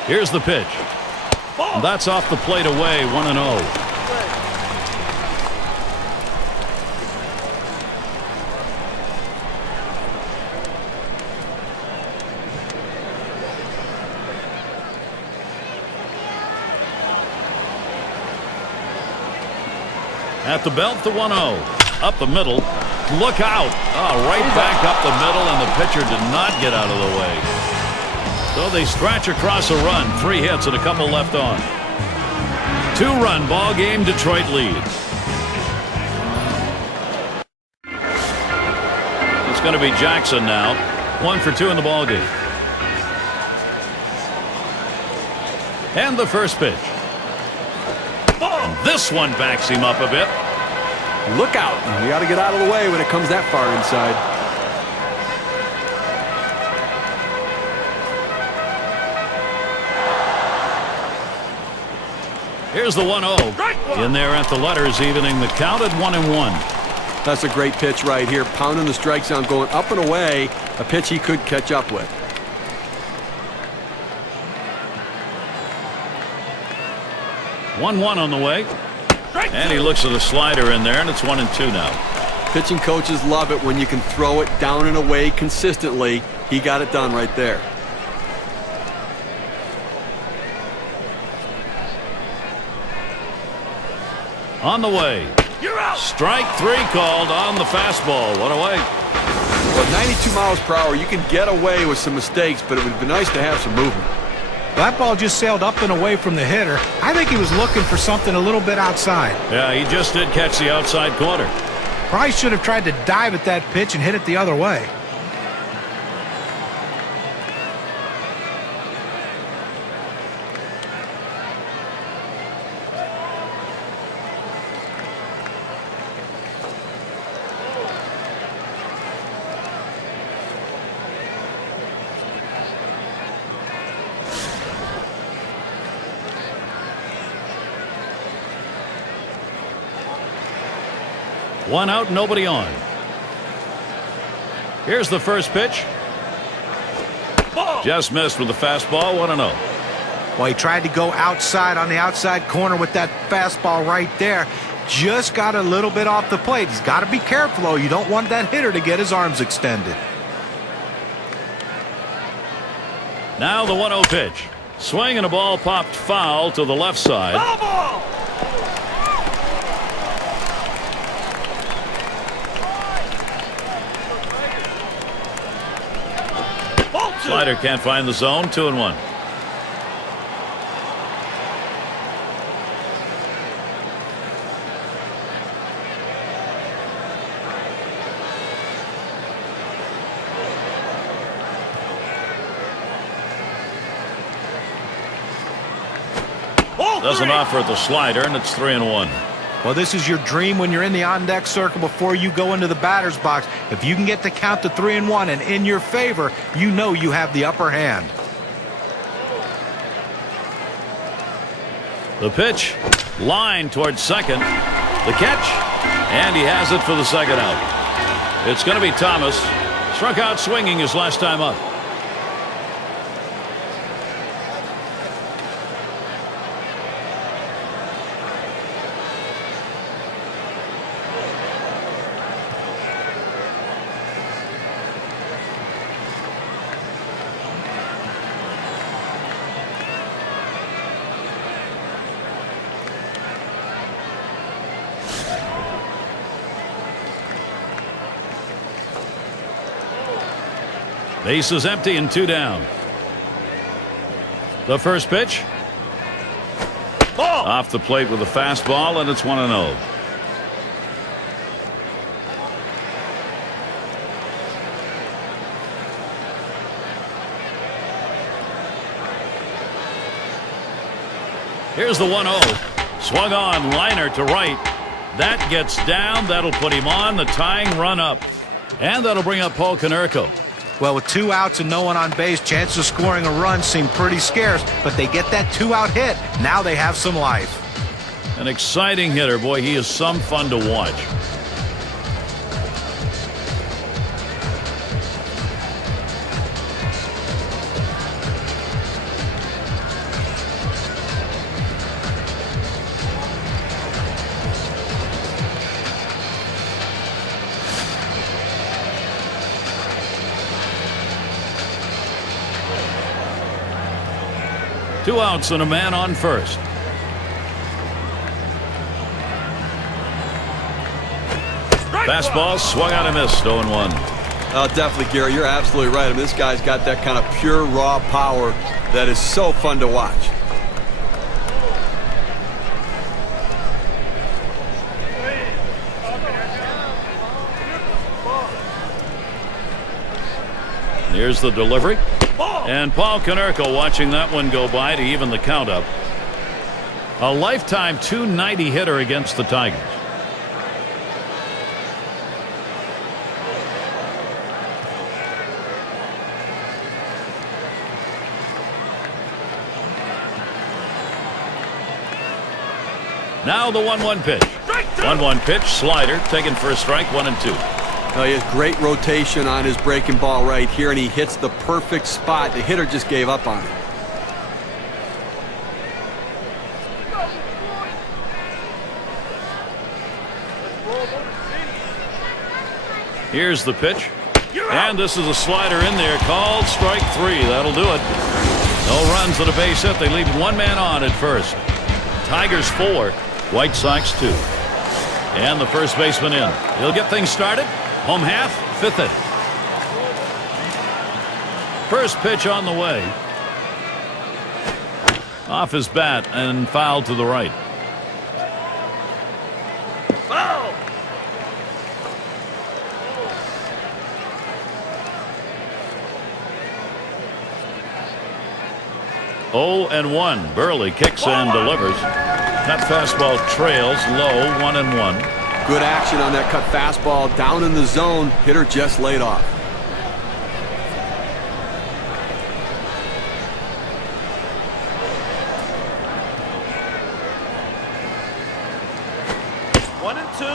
Here's the pitch. That's off the plate away, 1-0. At the belt, the 1-0. Up the middle. Look out. Oh, right back up the middle, and the pitcher did not get out of the way. So they scratch across a run. 3 hits and a couple left on. 2-run ball game. Detroit leads. It's going to be Jackson now. 1 for 2 in the ball game. And the first pitch. And this one backs him up a bit. Look out. You got to get out of the way when it comes that far inside. Here's the 1-0. In there at the letters, evening the count at 1-1. That's a great pitch right here. Pounding the strike zone, going up and away. A pitch he could catch up with. On the way. And he looks at a slider in there, and it's 1-2 now. Pitching coaches love it when you can throw it down and away consistently. He got it done right there. On the way. You're out. Strike 3 called on the fastball. 1 away. Well, 92 miles per hour, you can get away with some mistakes, but it would be nice to have some movement. That ball just sailed up and away from the hitter. I think he was looking for something a little bit outside. Yeah, he just did catch the outside corner. Probably should have tried to dive at that pitch and hit it the other way. One out, nobody on. Here's the first pitch. Just missed with the fastball. 1-0. Well, he tried to go outside on the outside corner with that fastball right there. Just got a little bit off the plate. He's got to be careful, though. You don't want that hitter to get his arms extended. Now the 1-0 pitch. Swing and a ball popped foul to the left side. Ball! Slider can't find the zone. 2-1. Doesn't offer the slider, and it's 3-1. Well, this is your dream when you're in the on-deck circle before you go into the batter's box. If you can get the count to 3-1 and in your favor, you know you have the upper hand. The pitch, line towards second. The catch, and he has it for the second out. It's going to be Thomas. Struck out swinging his last time up. Base is empty and 2 down. The first pitch. Ball. Off the plate with a fastball, and it's 1-0. Here's the 1-0. Swung on, liner to right. That gets down. That'll put him on the tying run up. And that'll bring up Paul Konerko. Well, with 2 outs and no one on base, chances of scoring a run seem pretty scarce, but they get that 2-out hit. Now they have some life. An exciting hitter. Boy, he is some fun to watch. Two outs and a man on first. Fastball swung on and missed. 0-1. Definitely, Gary. You're absolutely right. I mean, this guy's got that kind of pure raw power that is so fun to watch. Here's the delivery. And Paul Konerko watching that one go by to even the count up. A lifetime .290 hitter against the Tigers. Now the 1-1 pitch. 1-1 pitch, slider, taken for a strike, 1-2. He has great rotation on his breaking ball right here, and he hits the perfect spot. The hitter just gave up on it. Here's the pitch. And this is a slider in there, called strike 3. That'll do it. No runs and a base hit. They leave one man on at first. Tigers 4, White Sox 2. And the first baseman in. He'll get things started. Home half, 5th inning. First pitch on the way. Off his bat and fouled to the right. Foul! Oh and 1. Burley kicks and delivers. Cut fastball trails low, 1-1. Good action on that cut fastball down in the zone. Hitter just laid off. One and two.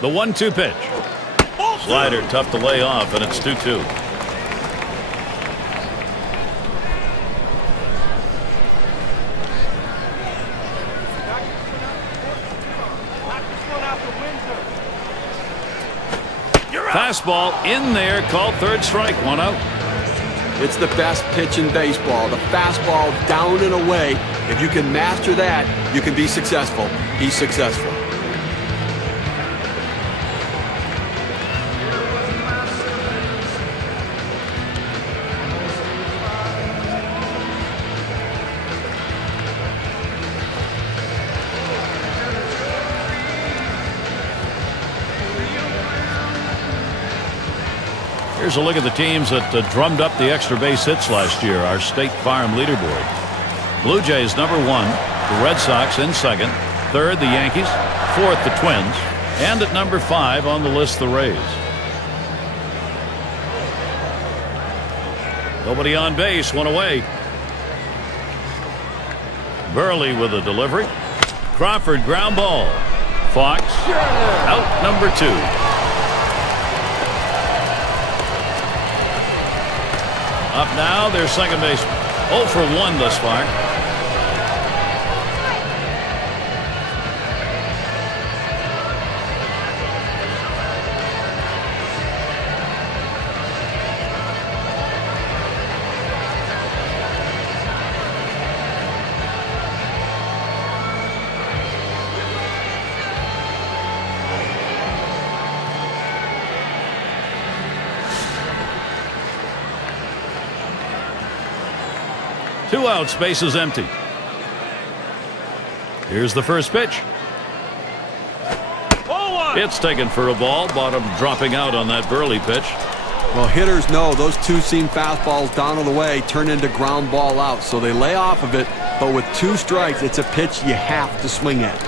The 1-2 pitch. Slider tough to lay off, and it's 2-2. Fastball in there, called third strike, 1 out. It's the best pitch in baseball. The fastball down and away. If you can master that, you can be successful. He's successful. Here's a look at the teams that drummed up the extra base hits last year, our State Farm leaderboard. Blue Jays #1, the Red Sox in second, third the Yankees, fourth the Twins, and at number 5 on the list the Rays. Nobody on base, one away. Burley with a delivery. Crawford ground ball. Fox out number 2. Up now, their second baseman. 0 for 1 thus far. Two outs, bases empty. Here's the first pitch. It's taken for a ball. Bottom dropping out on that Burley pitch. Well, hitters know those two-seam fastballs down on the way turn into ground ball out, so they lay off of it. But with 2 strikes, it's a pitch you have to swing at.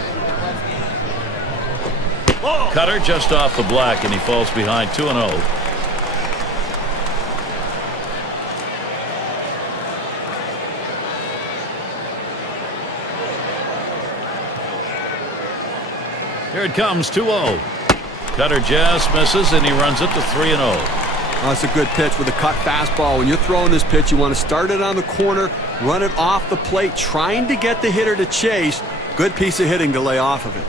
Cutter just off the black, and he falls behind 2-0. Here it comes, 2-0. Cutter just misses, and he runs it to 3-0. That's a good pitch with a cut fastball. When you're throwing this pitch, you want to start it on the corner, run it off the plate, trying to get the hitter to chase. Good piece of hitting to lay off of it.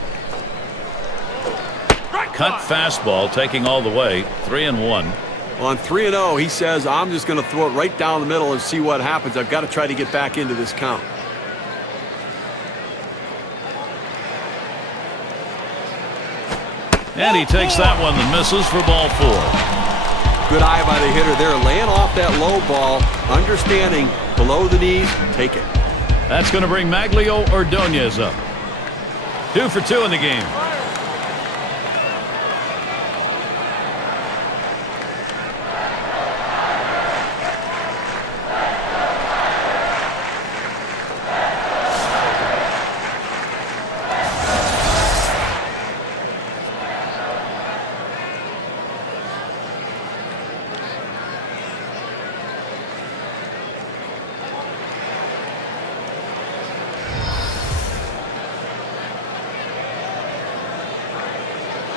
Cut fastball taking all the way, 3-1. Well, on 3-0, he says, I'm just going to throw it right down the middle and see what happens. I've got to try to get back into this count. And he takes that one and misses for ball 4. Good eye by the hitter there, laying off that low ball, understanding below the knees, take it. That's going to bring Maglio Ordonez up. 2 for 2 in the game.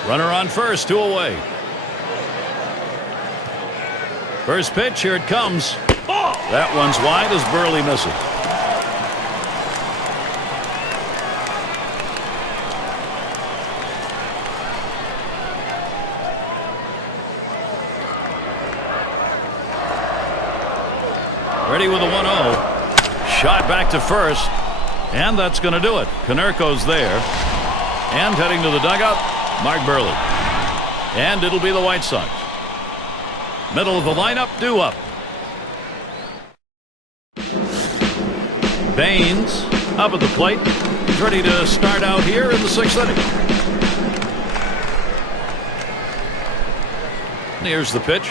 Runner on first, 2 away. First pitch, here it comes. That one's wide as Burley misses. Ready with a 1-0. Shot back to first. And that's going to do it. Konerko's there. And heading to the dugout, Mark Burley. And it'll be the White Sox. Middle of the lineup, due up. Baines up at the plate. He's ready to start out here in the 6th inning. Here's the pitch.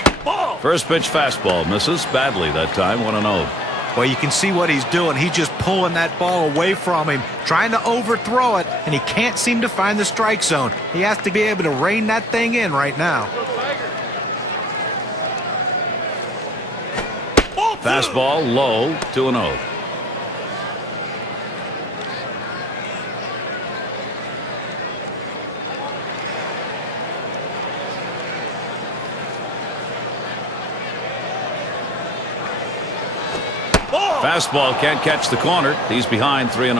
First pitch fastball misses badly that time. 1-0. Well, you can see what he's doing. He's just pulling that ball away from him, trying to overthrow it, and he can't seem to find the strike zone. He has to be able to rein that thing in right now. Fastball low, 2-0. Fastball can't catch the corner. He's behind 3-0.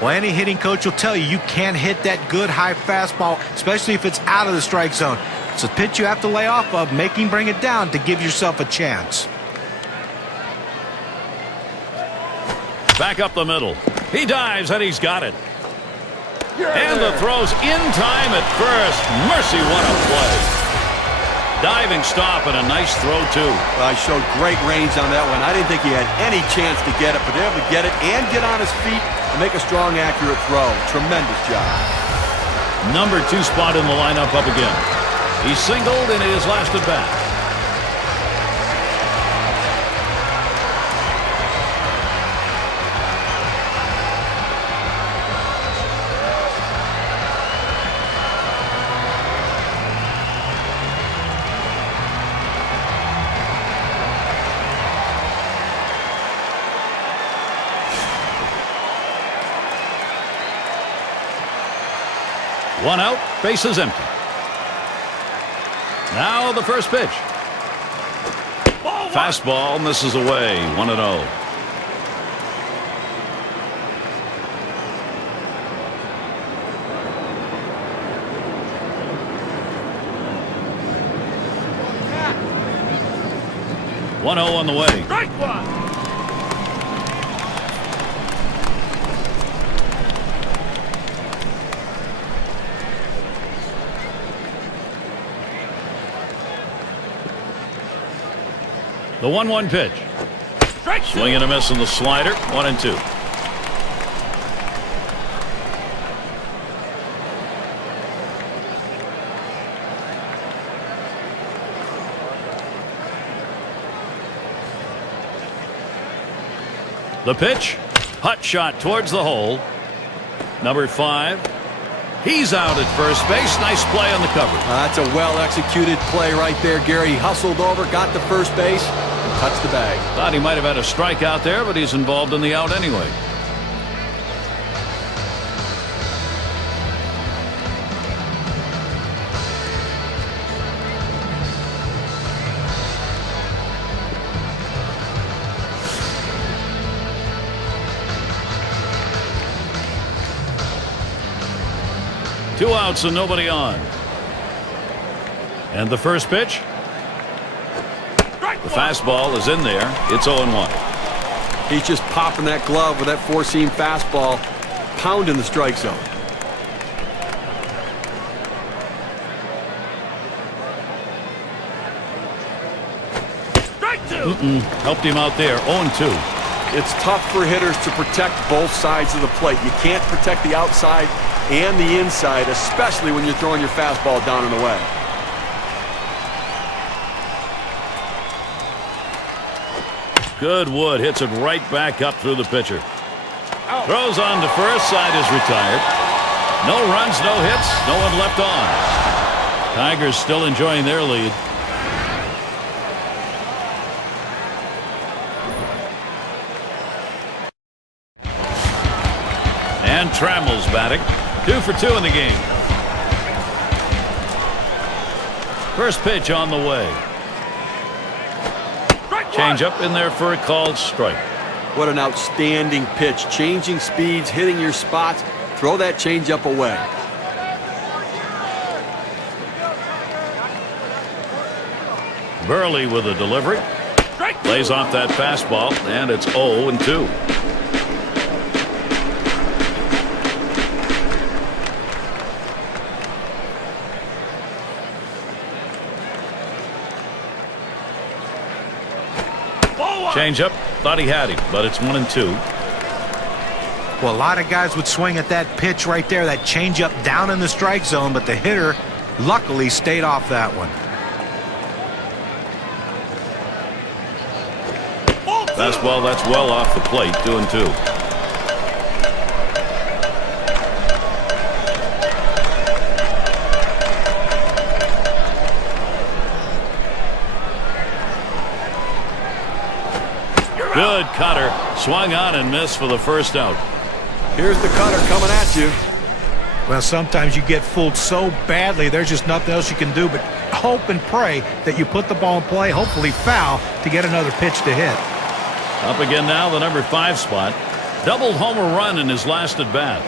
Well, any hitting coach will tell you you can't hit that good high fastball, especially if it's out of the strike zone. It's a pitch you have to lay off of, make him bring it down to give yourself a chance. Back up the middle. He dives and he's got it. And the throw's in time at first. Mercy, what a play. Diving stop and a nice throw, too. I showed great range on that one. I didn't think he had any chance to get it, but able to get it and get on his feet and make a strong, accurate throw. Tremendous job. Number 2 spot in the lineup up again. He singled in his last at bat. One out, bases empty. Now the first pitch. Fastball misses away, 1-0. One 0 on the way. Strike one. The 1-1 pitch. Swing and a miss on the slider. 1-2. The pitch. Hot shot towards the hole. Number 5. He's out at first base. Nice play on the cover. That's a well-executed play right there, Gary. He hustled over, got to first base, and touched the bag. Thought he might have had a strikeout there, but he's involved in the out anyway. Two outs and nobody on. And the first pitch. The fastball is in there. It's 0-1. He's just popping that glove with that four-seam fastball, pounding the strike zone. Helped him out there. 0-2. It's tough for hitters to protect both sides of the plate. You can't protect the outside and the inside, especially when you're throwing your fastball down and away. Good Wood hits it right back up through the pitcher. Throws on to first, side is retired. No runs, no hits, no one left on. Tigers still enjoying their lead. And Trammell's batting. 2 for 2 in the game. First pitch on the way. Change up in there for a called strike. What an outstanding pitch. Changing speeds, hitting your spots. Throw that changeup away. Burley with a delivery. Lays off that fastball, and it's 0-2. Change up. Thought he had him, but it's 1-2. Well, a lot of guys would swing at that pitch right there, that changeup down in the strike zone, but the hitter luckily stayed off that one. Fastball that's well off the plate. 2-2. Good cutter. Swung on and missed for the first out. Here's the cutter coming at you. Well, sometimes you get fooled so badly, there's just nothing else you can do but hope and pray that you put the ball in play, hopefully foul, to get another pitch to hit. Up again now, the number 5 spot. Double homer run in his last at bat.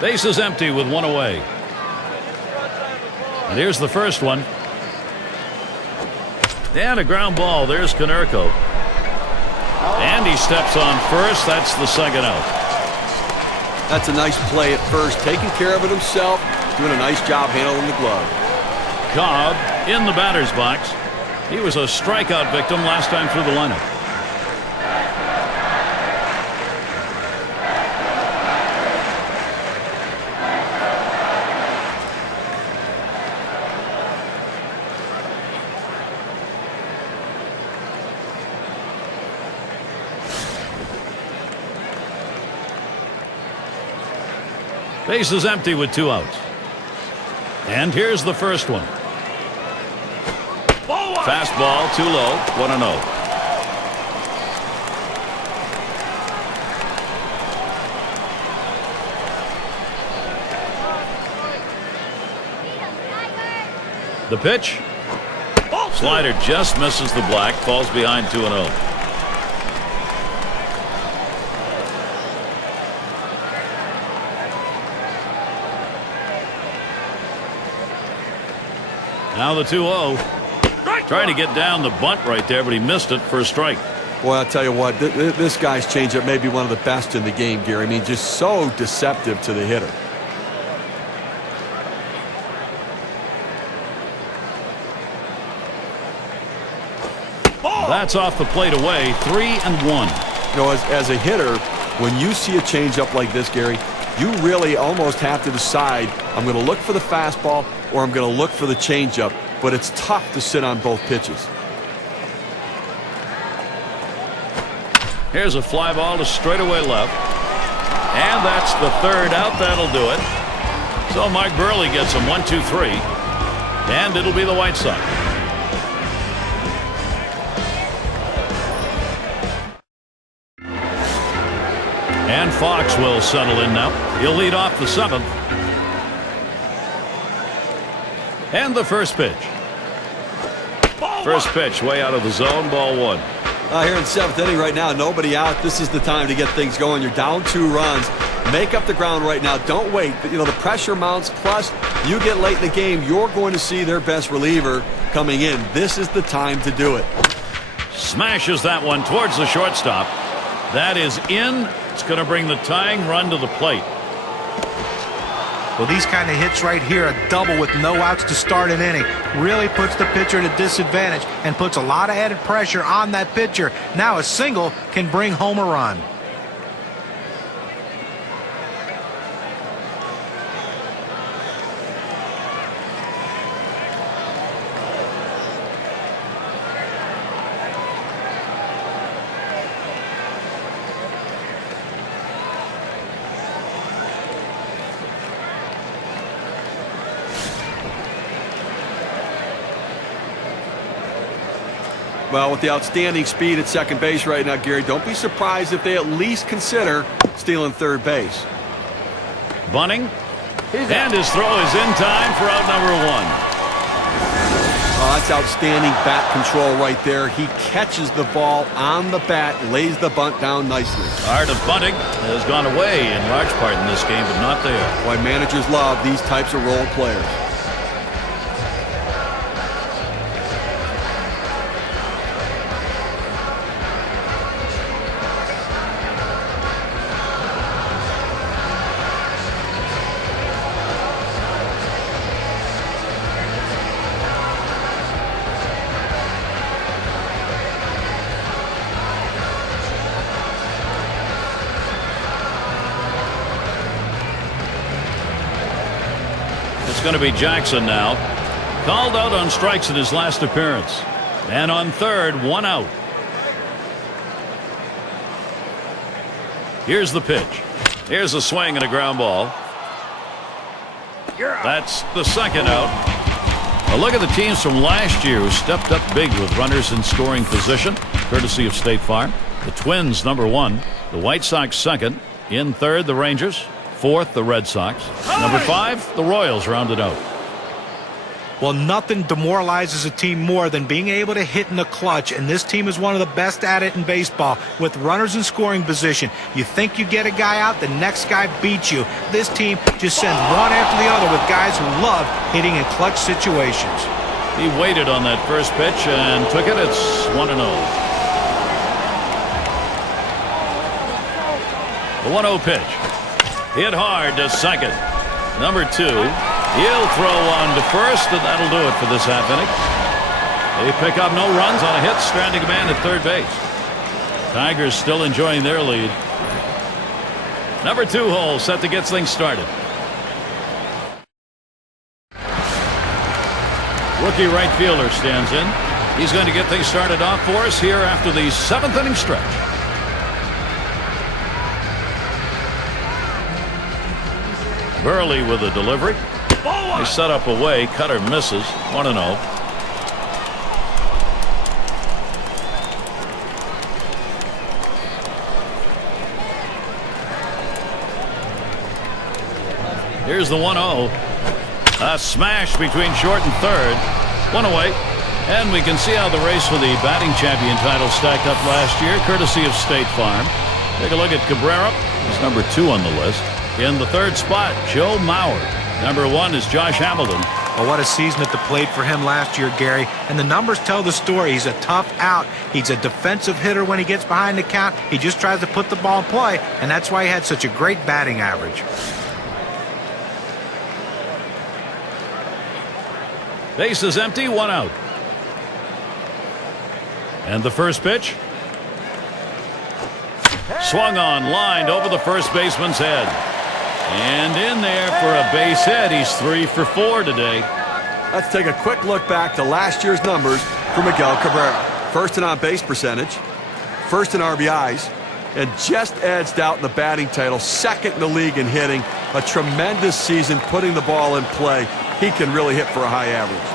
Base is empty with 1 away. And here's the first one. And a ground ball. There's Konerko. And he steps on first. That's the second out. That's a nice play at first. Taking care of it himself. Doing a nice job handling the glove. Cobb in the batter's box. He was a strikeout victim last time through the lineup. Base is empty with 2 outs. And here's the first one. Fastball too low. 1-0. The pitch. Slider just misses the black. Falls behind 2-0. Now the 2-0. Trying to get down the bunt right there, but he missed it for a strike. Boy, I'll tell you what, this guy's changeup may be one of the best in the game, Gary. I mean, just so deceptive to the hitter. That's off the plate away. 3-1. You know, as a hitter, when you see a changeup like this, Gary, you really almost have to decide, I'm going to look for the fastball or I'm going to look for the changeup, but it's tough to sit on both pitches. Here's a fly ball to straightaway left. And that's the third out. That'll do it. So Mike Burley gets him 1-2-3. And it'll be the White Sox. And Fox will settle in now. He'll lead off the 7th. And the first pitch. First pitch way out of the zone. Ball 1. Here in the 7th inning right now, nobody out. This is the time to get things going. You're down 2 runs. Make up the ground right now. Don't wait. You know, the pressure mounts. Plus, you get late in the game, you're going to see their best reliever coming in. This is the time to do it. Smashes that one towards the shortstop. That is in. It's going to bring the tying run to the plate. Well, these kind of hits right here, a double with no outs to start an inning, really puts the pitcher at a disadvantage and puts a lot of added pressure on that pitcher. Now a single can bring home a run. Well, with the outstanding speed at second base right now, Gary, don't be surprised if they at least consider stealing third base. Bunning, and his throw is in time for out number one. Oh, that's outstanding bat control right there. He catches the ball on the bat, lays the bunt down nicely. Art of bunting has gone away in large part in this game, but not there. Why managers love these types of role players. It's going to be Jackson now. Called out on strikes in his last appearance. And on third, one out. Here's the pitch. Here's a swing and a ground ball. That's the second out. A look at the teams from last year who stepped up big with runners in scoring position, courtesy of State Farm. The Twins, number one. The White Sox, second. In third, the Rangers. Fourth, the Red Sox. Number five, the Royals rounded out. Well, nothing demoralizes a team more than being able to hit in the clutch, and this team is one of the best at it in baseball. With runners in scoring position, you think you get a guy out, the next guy beats you. This team just sends one after the other with guys who love hitting in clutch situations. He waited on that first pitch and took it. It's 1-0. The 1-0 pitch. Hit hard to second. Number two. He'll throw on to first, and that'll do it for this half inning. They pick up no runs on a hit, stranding a man at third base. Tigers still enjoying their lead. Number two hole set to get things started. Rookie right fielder stands in. He's going to get things started off for us here after the seventh inning stretch. Burley with a delivery. They set up away. Cutter misses. 1-0. Here's the 1-0. A smash between short and third. One away. And we can see how the race for the batting champion title stacked up last year, courtesy of State Farm. Take a look at Cabrera. He's number 2 on the list. In the third spot, Joe Mauer. Number 1 is Josh Hamilton. Well, what a season at the plate for him last year, Gary. And the numbers tell the story. He's a tough out. He's a defensive hitter when he gets behind the count. He just tries to put the ball in play, and that's why he had such a great batting average. Base is empty, one out. And the first pitch. Swung on, lined over the first baseman's head. And in there for a base hit. He's 3 for 4 today. Let's take a quick look back to last year's numbers for Miguel Cabrera. First in on-base percentage, first in RBIs, and just edged out in the batting title, second in the league in hitting. A tremendous season putting the ball in play. He can really hit for a high average.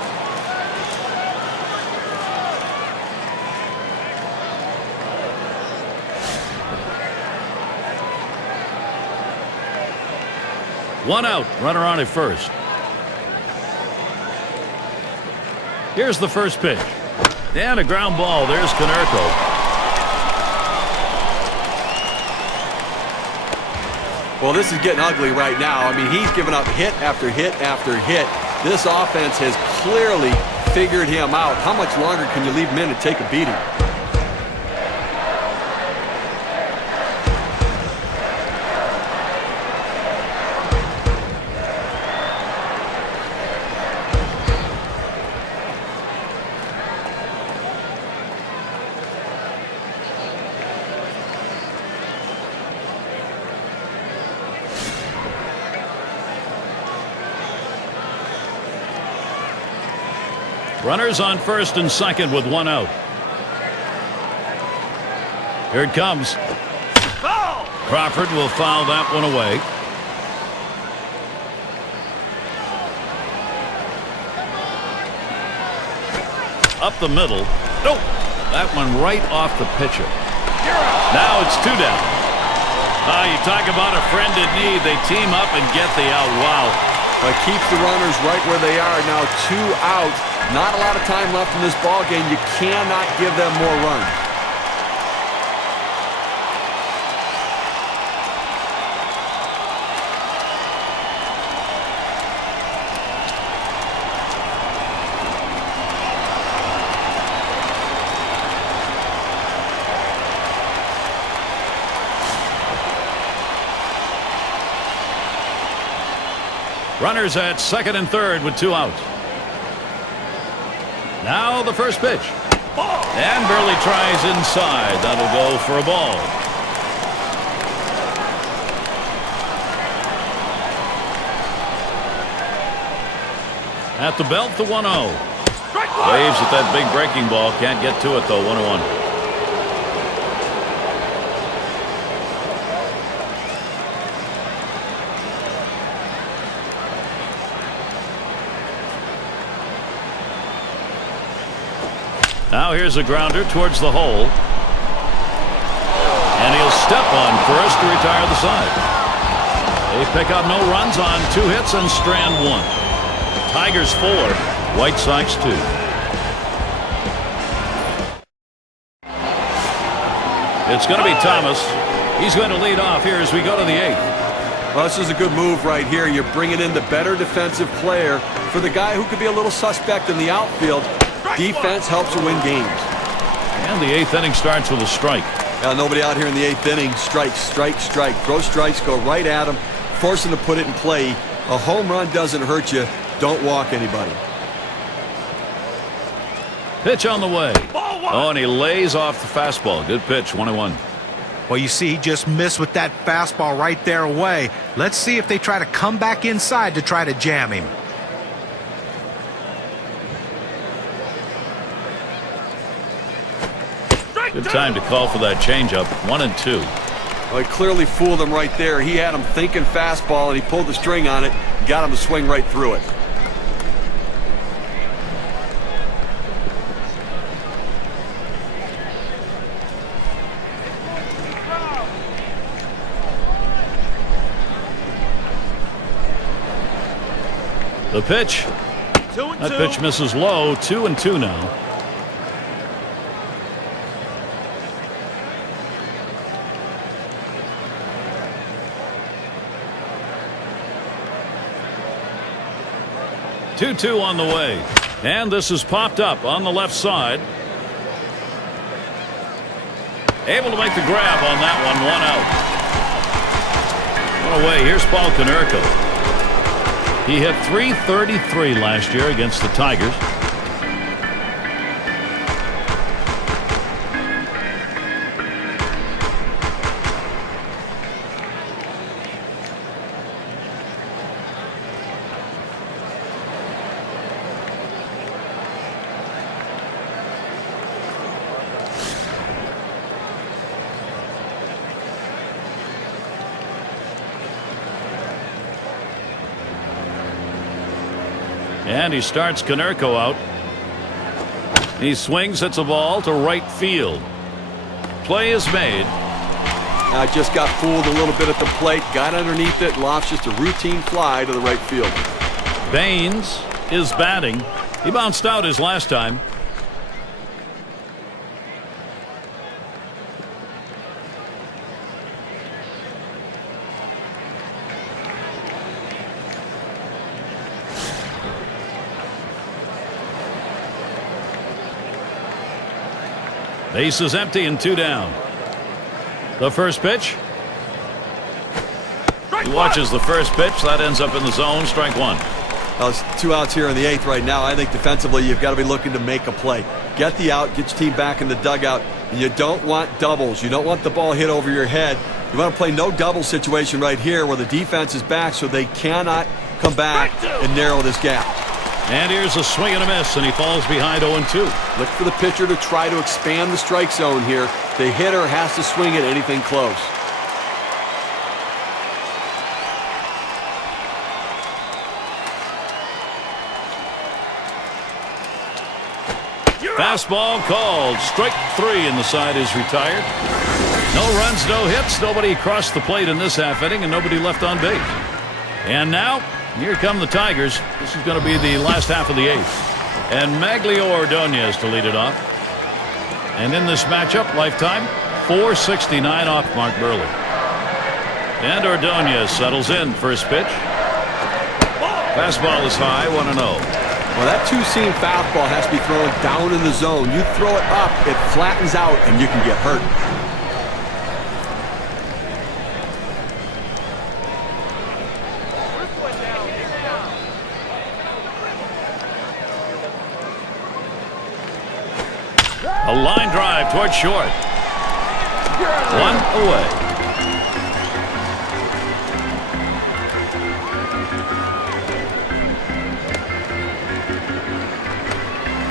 One out, runner on at first. Here's the first pitch. And a ground ball. There's Konerko. Well, this is getting ugly right now. I mean, he's given up hit after hit after hit. This offense has clearly figured him out. How much longer can you leave him in and take a beating? Runners on first and second with one out. Here it comes. Crawford will foul that one away. Up the middle. Nope. That one right off the pitcher. Now it's 2 down. You talk about a friend in need. They team up and get the out. Wow. But keeps the runners right where they are. Now 2 out. Not a lot of time left in this ball game. You cannot give them more runs. Runners at second and third with 2 outs. Now the first pitch. And barely tries inside. That'll go for a ball. At the belt, the 1-0. Waves at that big breaking ball. Can't get to it, though. 1-1. Now here's a grounder towards the hole. And he'll step on first to retire the side. They pick up no runs on 2 hits and strand 1. Tigers 4, White Sox 2. It's going to be Thomas. He's going to lead off here as we go to the 8th. Well, this is a good move right here. You're bringing in the better defensive player for the guy who could be a little suspect in the outfield. Defense helps you win games. And the 8th inning starts with a strike. Nobody out here in the 8th inning. Strike, strike, strike. Throw strikes, go right at him, force him to put it in play. A home run doesn't hurt you. Don't walk anybody. Pitch on the way. Oh, and he lays off the fastball. Good pitch, 1-1. Well, you see, he just missed with that fastball right there away. Let's see if they try to come back inside to try to jam him. Good time to call for that changeup. 1-2. Well, he clearly fooled him right there. He had him thinking fastball, and he pulled the string on it, got him to swing right through it. The pitch. That pitch misses low. 2-2 now. Two on the way. And this is popped up on the left side. Able to make the grab on that one. 1 out. One away. Here's Paul Konerko. He hit .333 last year against the Tigers. And he starts Konerko out. He swings, hits a ball to right field. Play is made. Just got fooled a little bit at the plate. Got underneath it. Lofts just a routine fly to the right field. Baines is batting. He bounced out his last time. Base is empty and 2 down. The first pitch. He watches the first pitch. That ends up in the zone. Strike 1. It's 2 outs here in the 8th right now. I think defensively you've got to be looking to make a play. Get the out, get your team back in the dugout. And you don't want doubles. You don't want the ball hit over your head. You want to play no double situation right here where the defense is back so they cannot come back and narrow this gap. And here's a swing and a miss, and he falls behind 0-2. Look for the pitcher to try to expand the strike zone here. The hitter has to swing at anything close. Fastball called. Strike 3, and the side is retired. No runs, no hits. Nobody crossed the plate in this half inning, and nobody left on base. And now, here come the Tigers. This is going to be the last half of the 8th. And Maglio Ordonez to lead it off. And in this matchup, lifetime, .469 off Mark Burley. And Ordonez settles in. First pitch. Fastball is high, 1-0. Well, that two-seam fastball has to be thrown down in the zone. You throw it up, it flattens out, and you can get hurt. A line drive towards short. 1 away.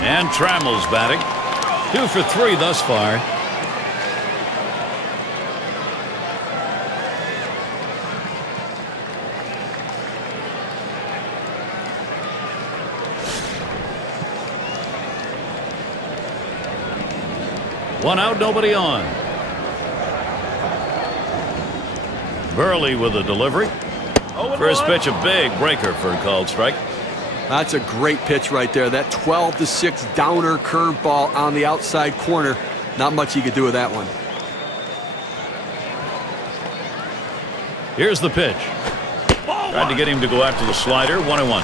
And Trammell's batting. 2 for 3 thus far. One out, nobody on. Burley with a delivery. First pitch, a big breaker for a called strike. That's a great pitch right there. That 12-6 downer curveball on the outside corner. Not much you could do with that one. Here's the pitch. Tried to get him to go after the slider. 1-1.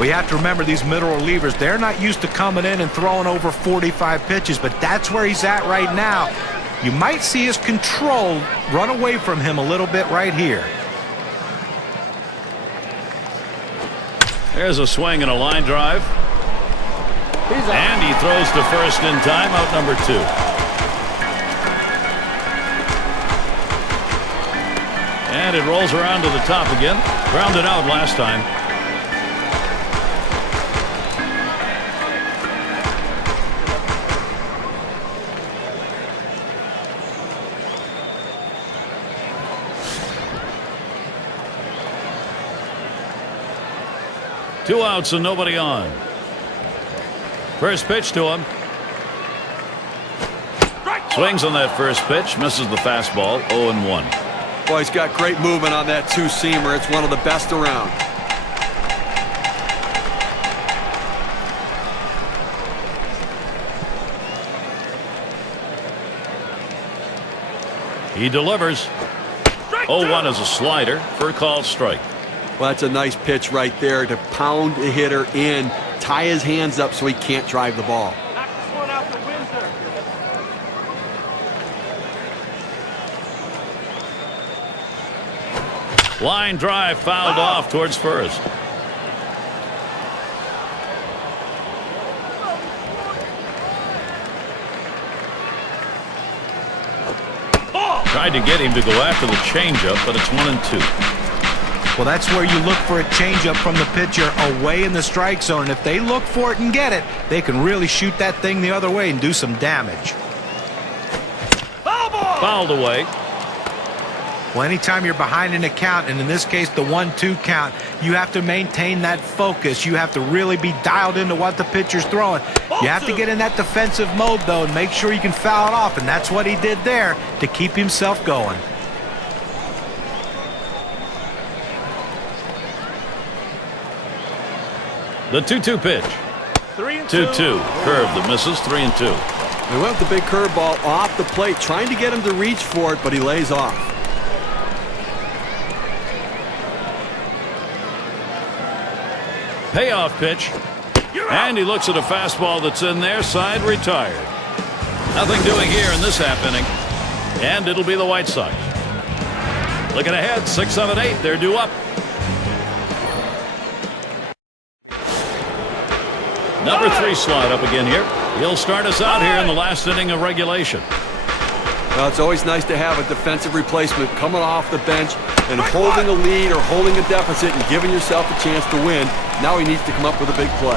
We have to remember these middle relievers, they're not used to coming in and throwing over 45 pitches, but that's where he's at right now. You might see his control run away from him a little bit right here. There's a swing and a line drive. And he throws to first in time, out number 2. And it rolls around to the top again. Grounded out last time. Two outs and nobody on. First pitch to him. Swings on that first pitch. Misses the fastball. 0-1. Boy, he's got great movement on that two-seamer. It's one of the best around. He delivers. 0-1 is a slider for a called strike. Well, that's a nice pitch right there to pound a hitter in, tie his hands up so he can't drive the ball. Knock this one out to Windsor. Line drive fouled off towards first. Tried to get him to go after the changeup, but it's 1-2. Well, that's where you look for a changeup from the pitcher away in the strike zone. And if they look for it and get it, they can really shoot that thing the other way and do some damage. Fouled away. Well, anytime you're behind in a count, and in this case the 1-2 count, you have to maintain that focus. You have to really be dialed into what the pitcher's throwing. You have to get in that defensive mode, though, and make sure you can foul it off. And that's what he did there to keep himself going. The 2-2 pitch. 2-2. Curve that misses. 3-2. They went with the big curveball off the plate, trying to get him to reach for it, but he lays off. Payoff pitch. And he looks at a fastball that's in there. Side retired. Nothing doing here in this half inning. And it'll be the White Sox. Looking ahead, 6, 7, 8. They're due up. Number 3 slot up again here. He'll start us out here in the last inning of regulation. Well, it's always nice to have a defensive replacement coming off the bench and holding a lead or holding a deficit and giving yourself a chance to win. Now he needs to come up with a big play.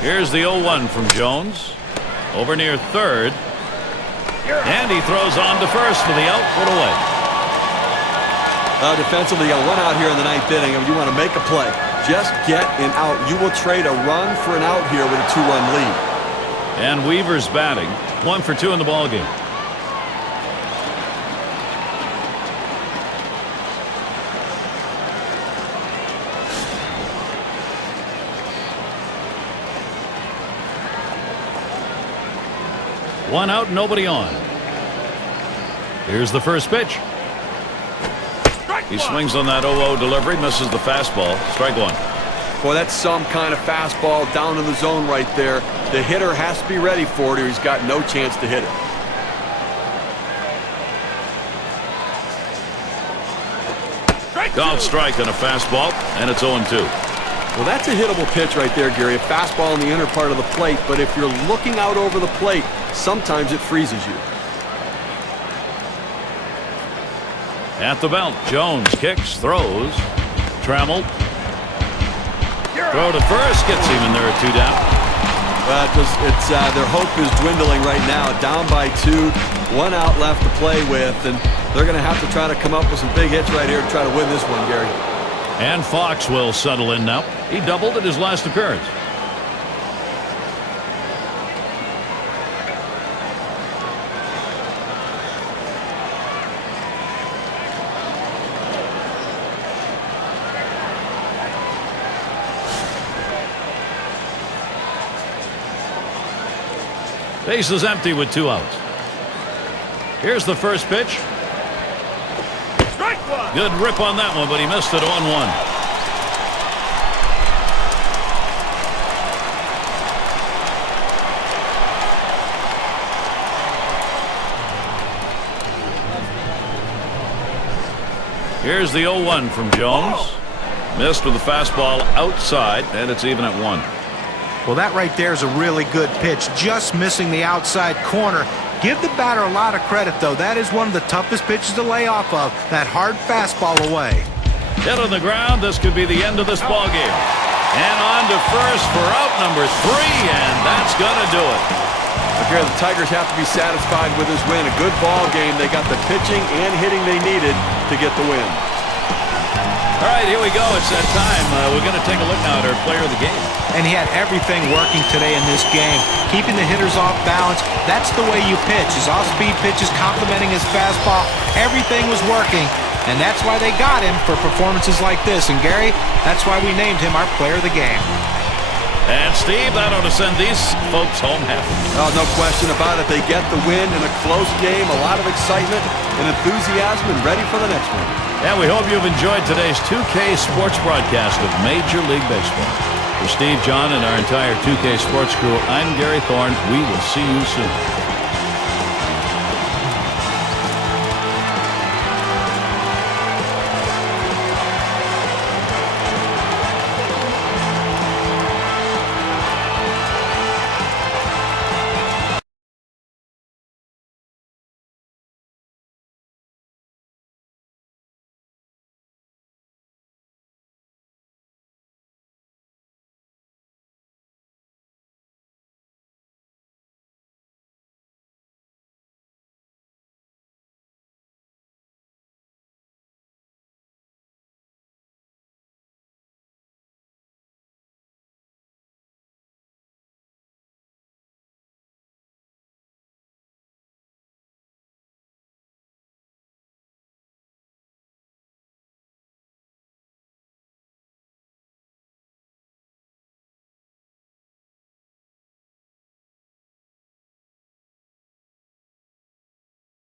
Here's the 0-1 from Jones. Over near third. And he throws on to first for the out. Put away. Defensively, you got one out here in the ninth inning, and you want to make a play. Just get an out. You will trade a run for an out here with a 2-run lead. And Weaver's batting. 1 for 2 in the ballgame. One out, nobody on. Here's the first pitch. He swings on that 0-0 delivery, misses the fastball. Strike one. Boy, that's some kind of fastball down in the zone right there. The hitter has to be ready for it or he's got no chance to hit it. Called strike on a fastball, and it's 0-2. Well, that's a hittable pitch right there, Gary. A fastball in the inner part of the plate, but if you're looking out over the plate, sometimes it freezes you. At the belt, Jones kicks, throws. Trammell. Throw to first, gets him, and there are 2 down. Their hope is dwindling right now. Down by 2, 1 out left to play with, and they're going to have to try to come up with some big hits right here to try to win this one, Gary. And Fox will settle in now. He doubled at his last appearance. Base is empty with 2 outs. Here's the first pitch. Good rip on that one, but he missed it on 1. Here's the 0-1 from Jones. Missed with the fastball outside, and it's even at 1. Well, that right there is a really good pitch, just missing the outside corner. Give the batter a lot of credit, though. That is one of the toughest pitches to lay off of, that hard fastball away. Hit on the ground. This could be the end of this ball game. And on to first for out number 3, and that's going to do it. Okay, the Tigers have to be satisfied with this win. A good ball game. They got the pitching and hitting they needed to get the win. All right, here we go. It's that time. We're going to take a look now at our player of the game. And he had everything working today in this game. Keeping the hitters off balance, that's the way you pitch. His off-speed pitches complementing his fastball. Everything was working, and that's why they got him for performances like this. And Gary, that's why we named him our player of the game. And Steve, that ought to send these folks home happy. Oh, no question about it. They get the win in a close game, a lot of excitement and enthusiasm, and ready for the next one. And we hope you've enjoyed today's 2K Sports broadcast of Major League Baseball. For Steve, John, and our entire 2K Sports crew, I'm Gary Thorne. We will see you soon.